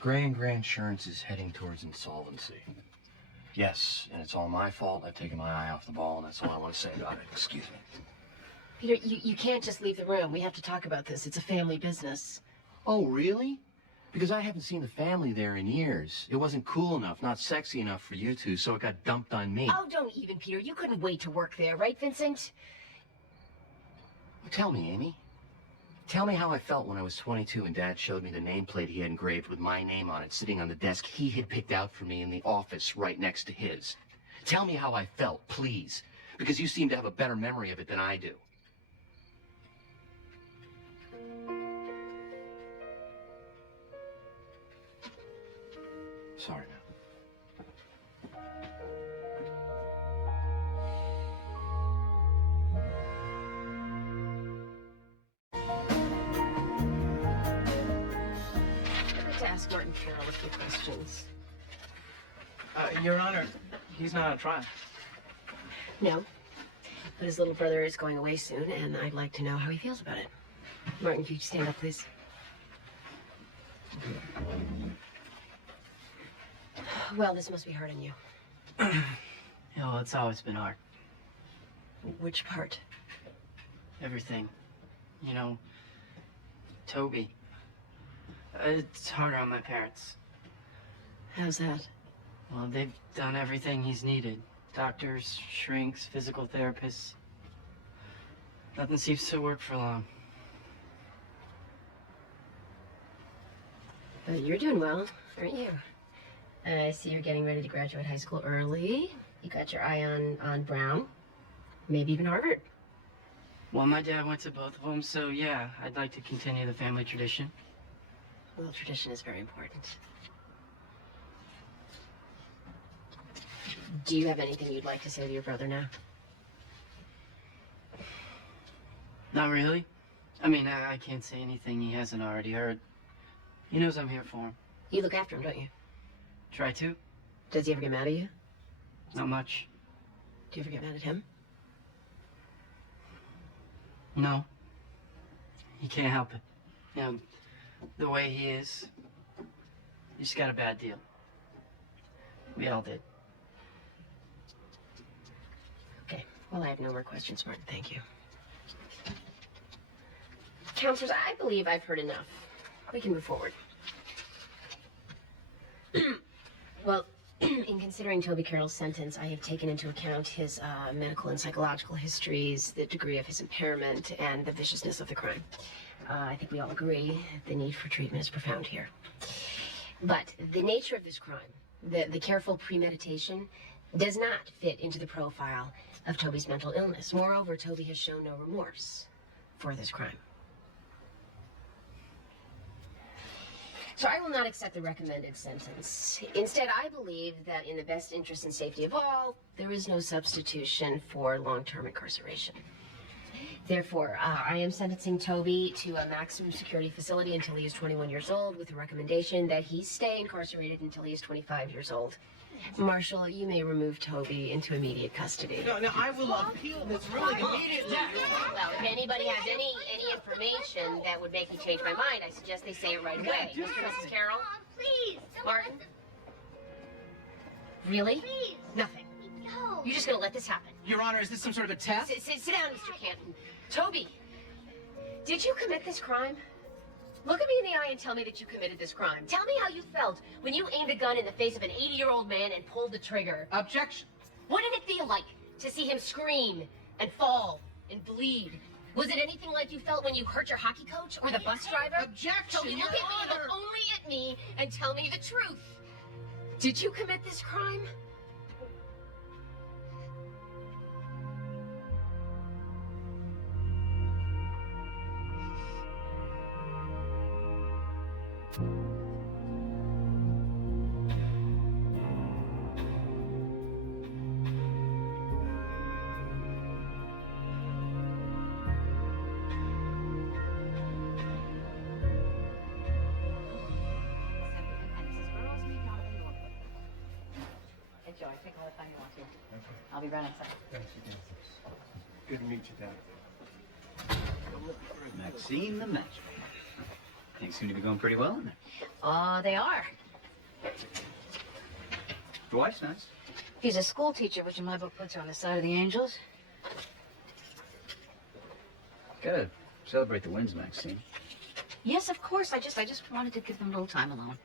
Gray and Gray Insurance is heading towards insolvency. Yes, and it's all my fault. I've taken my eye off the ball, and that's all I want to say about it. Excuse me. Peter, you can't just leave the room. We have to talk about this. It's a family business. Oh, really? Because I haven't seen the family there in years. It wasn't cool enough, not sexy enough for you two, so it got dumped on me. Oh, don't even, Peter. You couldn't wait to work there, right, Vincent? Tell me, Amy. Tell me how I felt when I was 22 and Dad showed me the nameplate he had engraved with my name on it sitting on the desk he had picked out for me in the office right next to his. Tell me how I felt, please, because you seem to have a better memory of it than I do. Sorry, now. I'd like to ask Martin Carroll a few questions. Your Honor, he's not on trial. No. But his little brother is going away soon, and I'd like to know how he feels about it. Martin, if you could stand up, please. Well, this must be hard on you. Well, it's always been hard. Which part? Everything. You know, Toby. It's harder on my parents. How's that? Well, they've done everything he's needed. Doctors, shrinks, physical therapists. Nothing seems to work for long. But you're doing well, aren't you? I see you're getting ready to graduate high school early. You got your eye on Brown. Maybe even Harvard. Well, my dad went to both of them, so yeah, I'd like to continue the family tradition. Well, tradition is very important. Do you have anything you'd like to say to your brother now? Not really. I mean, I can't say anything he hasn't already heard. He knows I'm here for him. You look after him, don't you? Try to. Does he ever get mad at you? Not much. Do you ever get mad at him? No. He can't help it. You know, the way he is, he just got a bad deal. We all did. Okay. Well, I have no more questions, Martin. Thank you. Counselors, I believe I've heard enough. We can move forward. Well, in considering Toby Carroll's sentence, I have taken into account his medical and psychological histories, the degree of his impairment, and the viciousness of the crime. I think we all agree the need for treatment is profound here. But the nature of this crime, the careful premeditation, does not fit into the profile of Toby's mental illness. Moreover, Toby has shown no remorse for this crime. So I will not accept the recommended sentence. Instead, I believe that in the best interest and safety of all, there is no substitution for long-term incarceration. Therefore, I am sentencing Toby to a maximum security facility until he is 21 years old, with a recommendation that he stay incarcerated until he is 25 years old. Marshal, you may remove Toby into immediate custody. No, I will appeal this ruling immediately. Well, if anybody has any information that would make me change my mind, I suggest they say it right away. Mr. and Mrs. Carroll? Please. Martin? Really? Please. Nothing. No. You're just gonna let this happen? Your Honor, is this some sort of a test? Sit down, Mr. Canton. Toby, did you commit this crime? Look at me in the eye and tell me that you committed this crime. Tell me how you felt when you aimed a gun in the face of an 80-year-old man and pulled the trigger. Objection. What did it feel like to see him scream and fall and bleed? Was it anything like you felt when you hurt your hockey coach or the bus driver? Objection, Toby, Your look at me, Honor. look only at me, and tell me the truth. Did you commit this crime? Enjoy. Take all the time you want to. I'll be right outside. Good to meet you, Dad. Maxine the matchmaker. Things seem to be going pretty well in there. They are. The wife's nice. He's a school teacher, which in my book puts her on the side of the angels. Gotta celebrate the wins, Maxine. Yes, of course. I just wanted to give them a little time alone.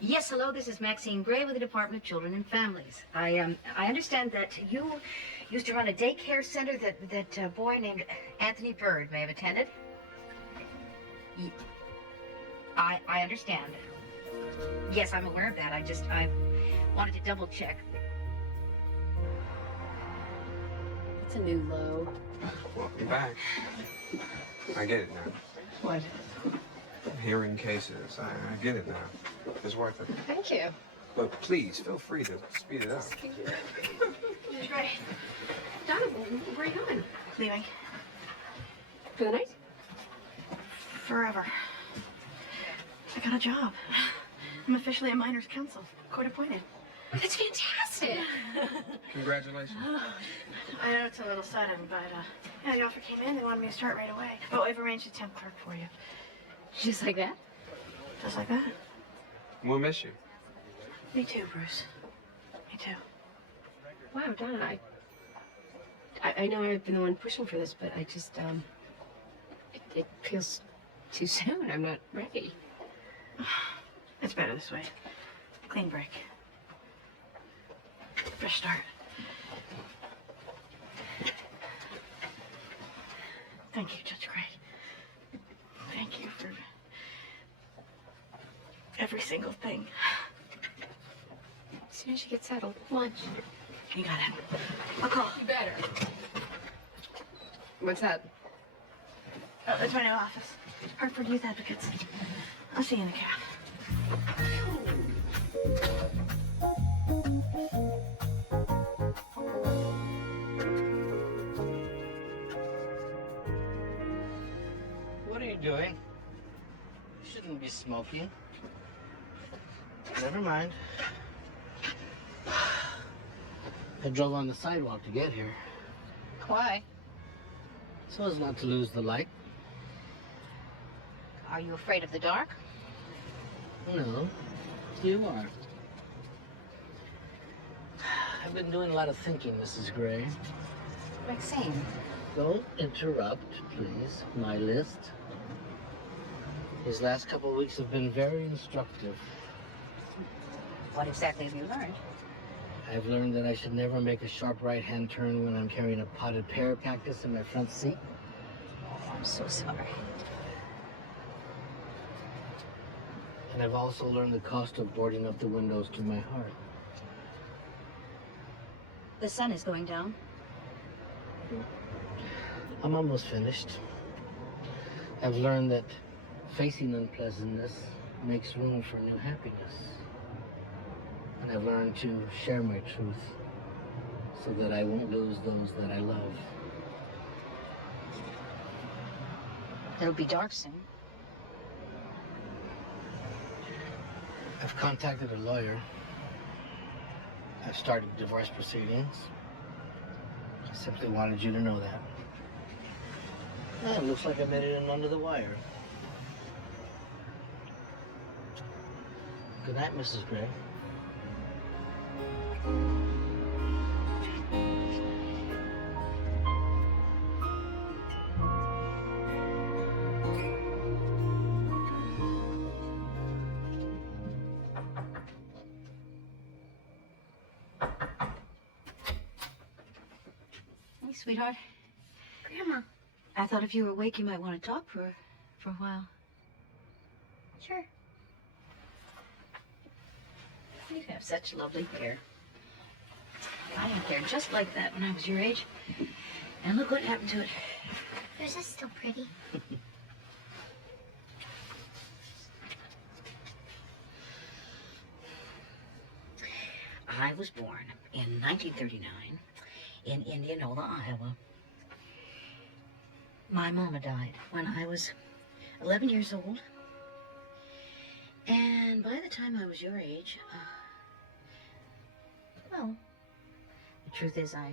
Yes, hello, this is Maxine Gray with the Department of Children and Families. I understand that you used to run a daycare center that a boy named Anthony Bird may have attended. I understand. Yes, I'm aware of that. I wanted to double check. It's a new low. Welcome back. I get it now. What? Hearing cases. I get it now. It's worth it. Thank you. But please, feel free to speed it up. Great. Donovan, where are you going? Leaving. For the night? Forever. I got a job. I'm officially a minors counsel, court appointed. That's fantastic. Congratulations. I know it's a little sudden, but yeah, the offer came in. They wanted me to start right away. Oh, I've arranged a temp clerk for you. Just like that? Just like that? We'll miss you. Me too, Bruce. Me too. Wow, Donna, I know I've been the one pushing for this, but I just, it feels too soon. I'm not ready. It's better this way. Clean break. Fresh start. Thank you, Judge Gray. Thank you for every single thing. As soon as you get settled, lunch. You got it. I'll call. You better. What's that? It's my new office. Hartford Youth Advocates. I'll see you in a cab. What are you doing? You shouldn't be smoking. Never mind. I drove on the sidewalk to get here. Why? So as not to lose the light. Are you afraid of the dark? No, you are. I've been doing a lot of thinking, Mrs. Gray. Maxine. Don't interrupt, please, my list. These last couple of weeks have been very instructive. What exactly have you learned? I've learned that I should never make a sharp right-hand turn when I'm carrying a potted pear cactus in my front seat. Oh, I'm so sorry. And I've also learned the cost of boarding up the windows to my heart. The sun is going down. I'm almost finished. I've learned that facing unpleasantness makes room for new happiness. And I've learned to share my truth so that I won't lose those that I love. It'll be dark soon. I've contacted a lawyer. I've started divorce proceedings. I simply wanted you to know that. It looks like I made it in under the wire. Good night, Mrs. Gray. Hey, sweetheart. Grandma. I thought if you were awake, you might want to talk for a while. Sure. You have such lovely hair. I had hair just like that when I was your age. And look what happened to it. Yours is still pretty. I was born in 1939 in Indianola, Iowa. My mama died when I was 11 years old. And by the time I was your age, well, the truth is I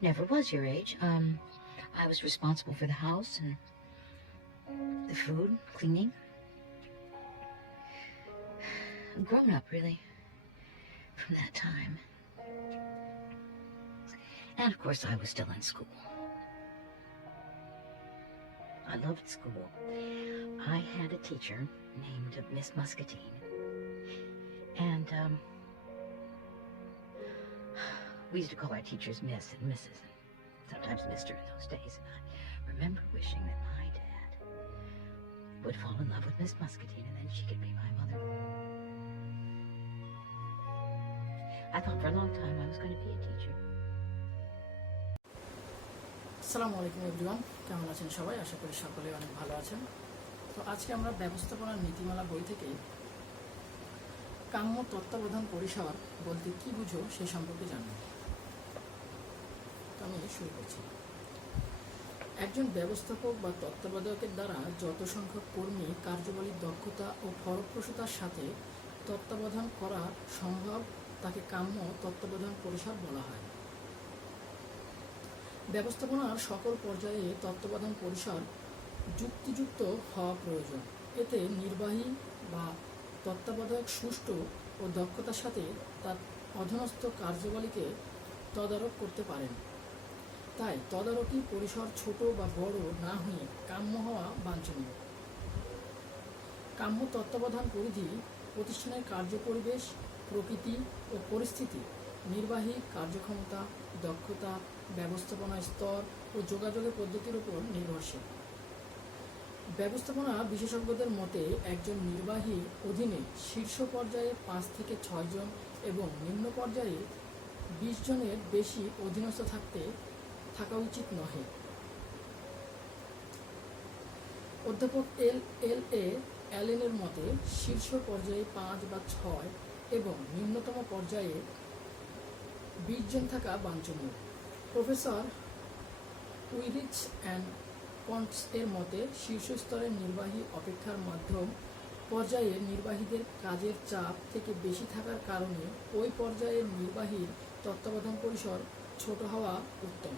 never was your age. I was responsible for the house and the food, cleaning. Grown up, really, from that time. And of course, I was still in school. I loved school. I had a teacher named Miss Muscatine. And, we used to call our teachers Miss and Mrs. and sometimes Mr. in those days. And I remember wishing that my dad would fall in love with Miss Muscatine and then she could be my mother. I thought for a long time I was going to be a teacher. আসসালামু আলাইকুম everyone, কেমন আছেন সবাই? আশা করি সকলেই অনেক ভালো আছেন। তো আজকে আমরা ব্যবস্থাপনার নীতিমালা বই থেকে কাম্য তত্ত্বাবধান পরিসর বলতে কি বুঝো সে সম্পর্কে জানব। তো আমি শুরু করছি। একজন ব্যবস্থাপক বা তত্ত্বাবধায়কের দ্বারা যত সংখ্যক কর্মী কার্যবলীর দক্ষতা ও ফলপ্রসূতার সাথে তত্ত্বাবধান করা সম্ভব তাকে কাম্য তত্ত্বাবধান পরিসর বলা হয়। ব্যবস্থাপনার সকল পর্যায়ে তত্ত্বাবধান পরিসর যুক্তিযুক্ত হওয়া প্রয়োজন। এতে নির্বাহী বা তত্ত্বাবধায়ক সুষ্ঠু ও দক্ষতার সাথে তার অধীনস্থ কার্যাবলীকে তদারক করতে পারেন। তাই তদারকি পরিসর ছোট বা বড় না হয়ে কাম্য হওয়া বাঞ্ছনীয়। কাম্য তত্ত্বাবধান পরিধি প্রতিষ্ঠানের কার্যপরিবেশ, প্রকৃতি ও পরিস্থিতি, নির্বাহী কার্যক্ষমতা, দক্ষতা, ব্যবস্থাপনা স্তর ও যোগাযোগের পদ্ধতির উপর নির্ভরশীল। ব্যবস্থাপনা বিশেষজ্ঞদের মতে একজন নির্বাহীর অধীনে শীর্ষ পর্যায়ে 5 থেকে 6 জন এবং নিম্ন পর্যায়ে 20 জনের বেশি অধীনস্থ থাকা উচিত নহে। অধ্যাপক এল.এ. অ্যালেনের মতে শীর্ষ পর্যায়ে 5 বা 6 এবং নিম্নতম পর্যায়ে 20 জন থাকা বাঞ্ছনীয়। প্রফেসর উইরিচ অ্যান্ড পন্টস এর মতে শীর্ষ স্তরের নির্বাহী অপেক্ষার মাধ্যম পর্যায়ের নির্বাহীদের কাজের চাপ থেকে বেশি থাকার কারণে ওই পর্যায়ের নির্বাহীর তত্ত্বাবধান পরিসর ছোট হওয়া উত্তম।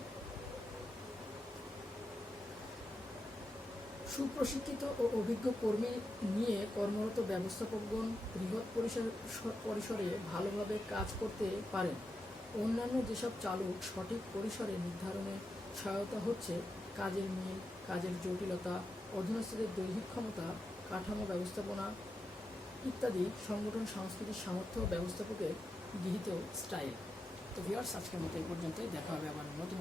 সুপ্রশিক্ষিত ও অভিজ্ঞ কর্মী নিয়ে কর্মরত ব্যবস্থাপকগণ বৃহৎ পরিসরে ভালোভাবে কাজ করতে পারেন। অন্যান্য যেসব চালক সঠিক পরিসরে নির্ধারণে সহায়তা হচ্ছে কাজের মিল, কাজের জটিলতা, অধীনস্থদের দৈহিক ক্ষমতা, কাঠামো ব্যবস্থাপনা ইত্যাদি সংগঠন সংস্কৃতির সামর্থ্য ব্যবস্থাপকের গৃহীত স্টাইল। তো ভিউয়ার্স, আজকের মতো এই পর্যন্তই। দেখা হবে আবার নতুন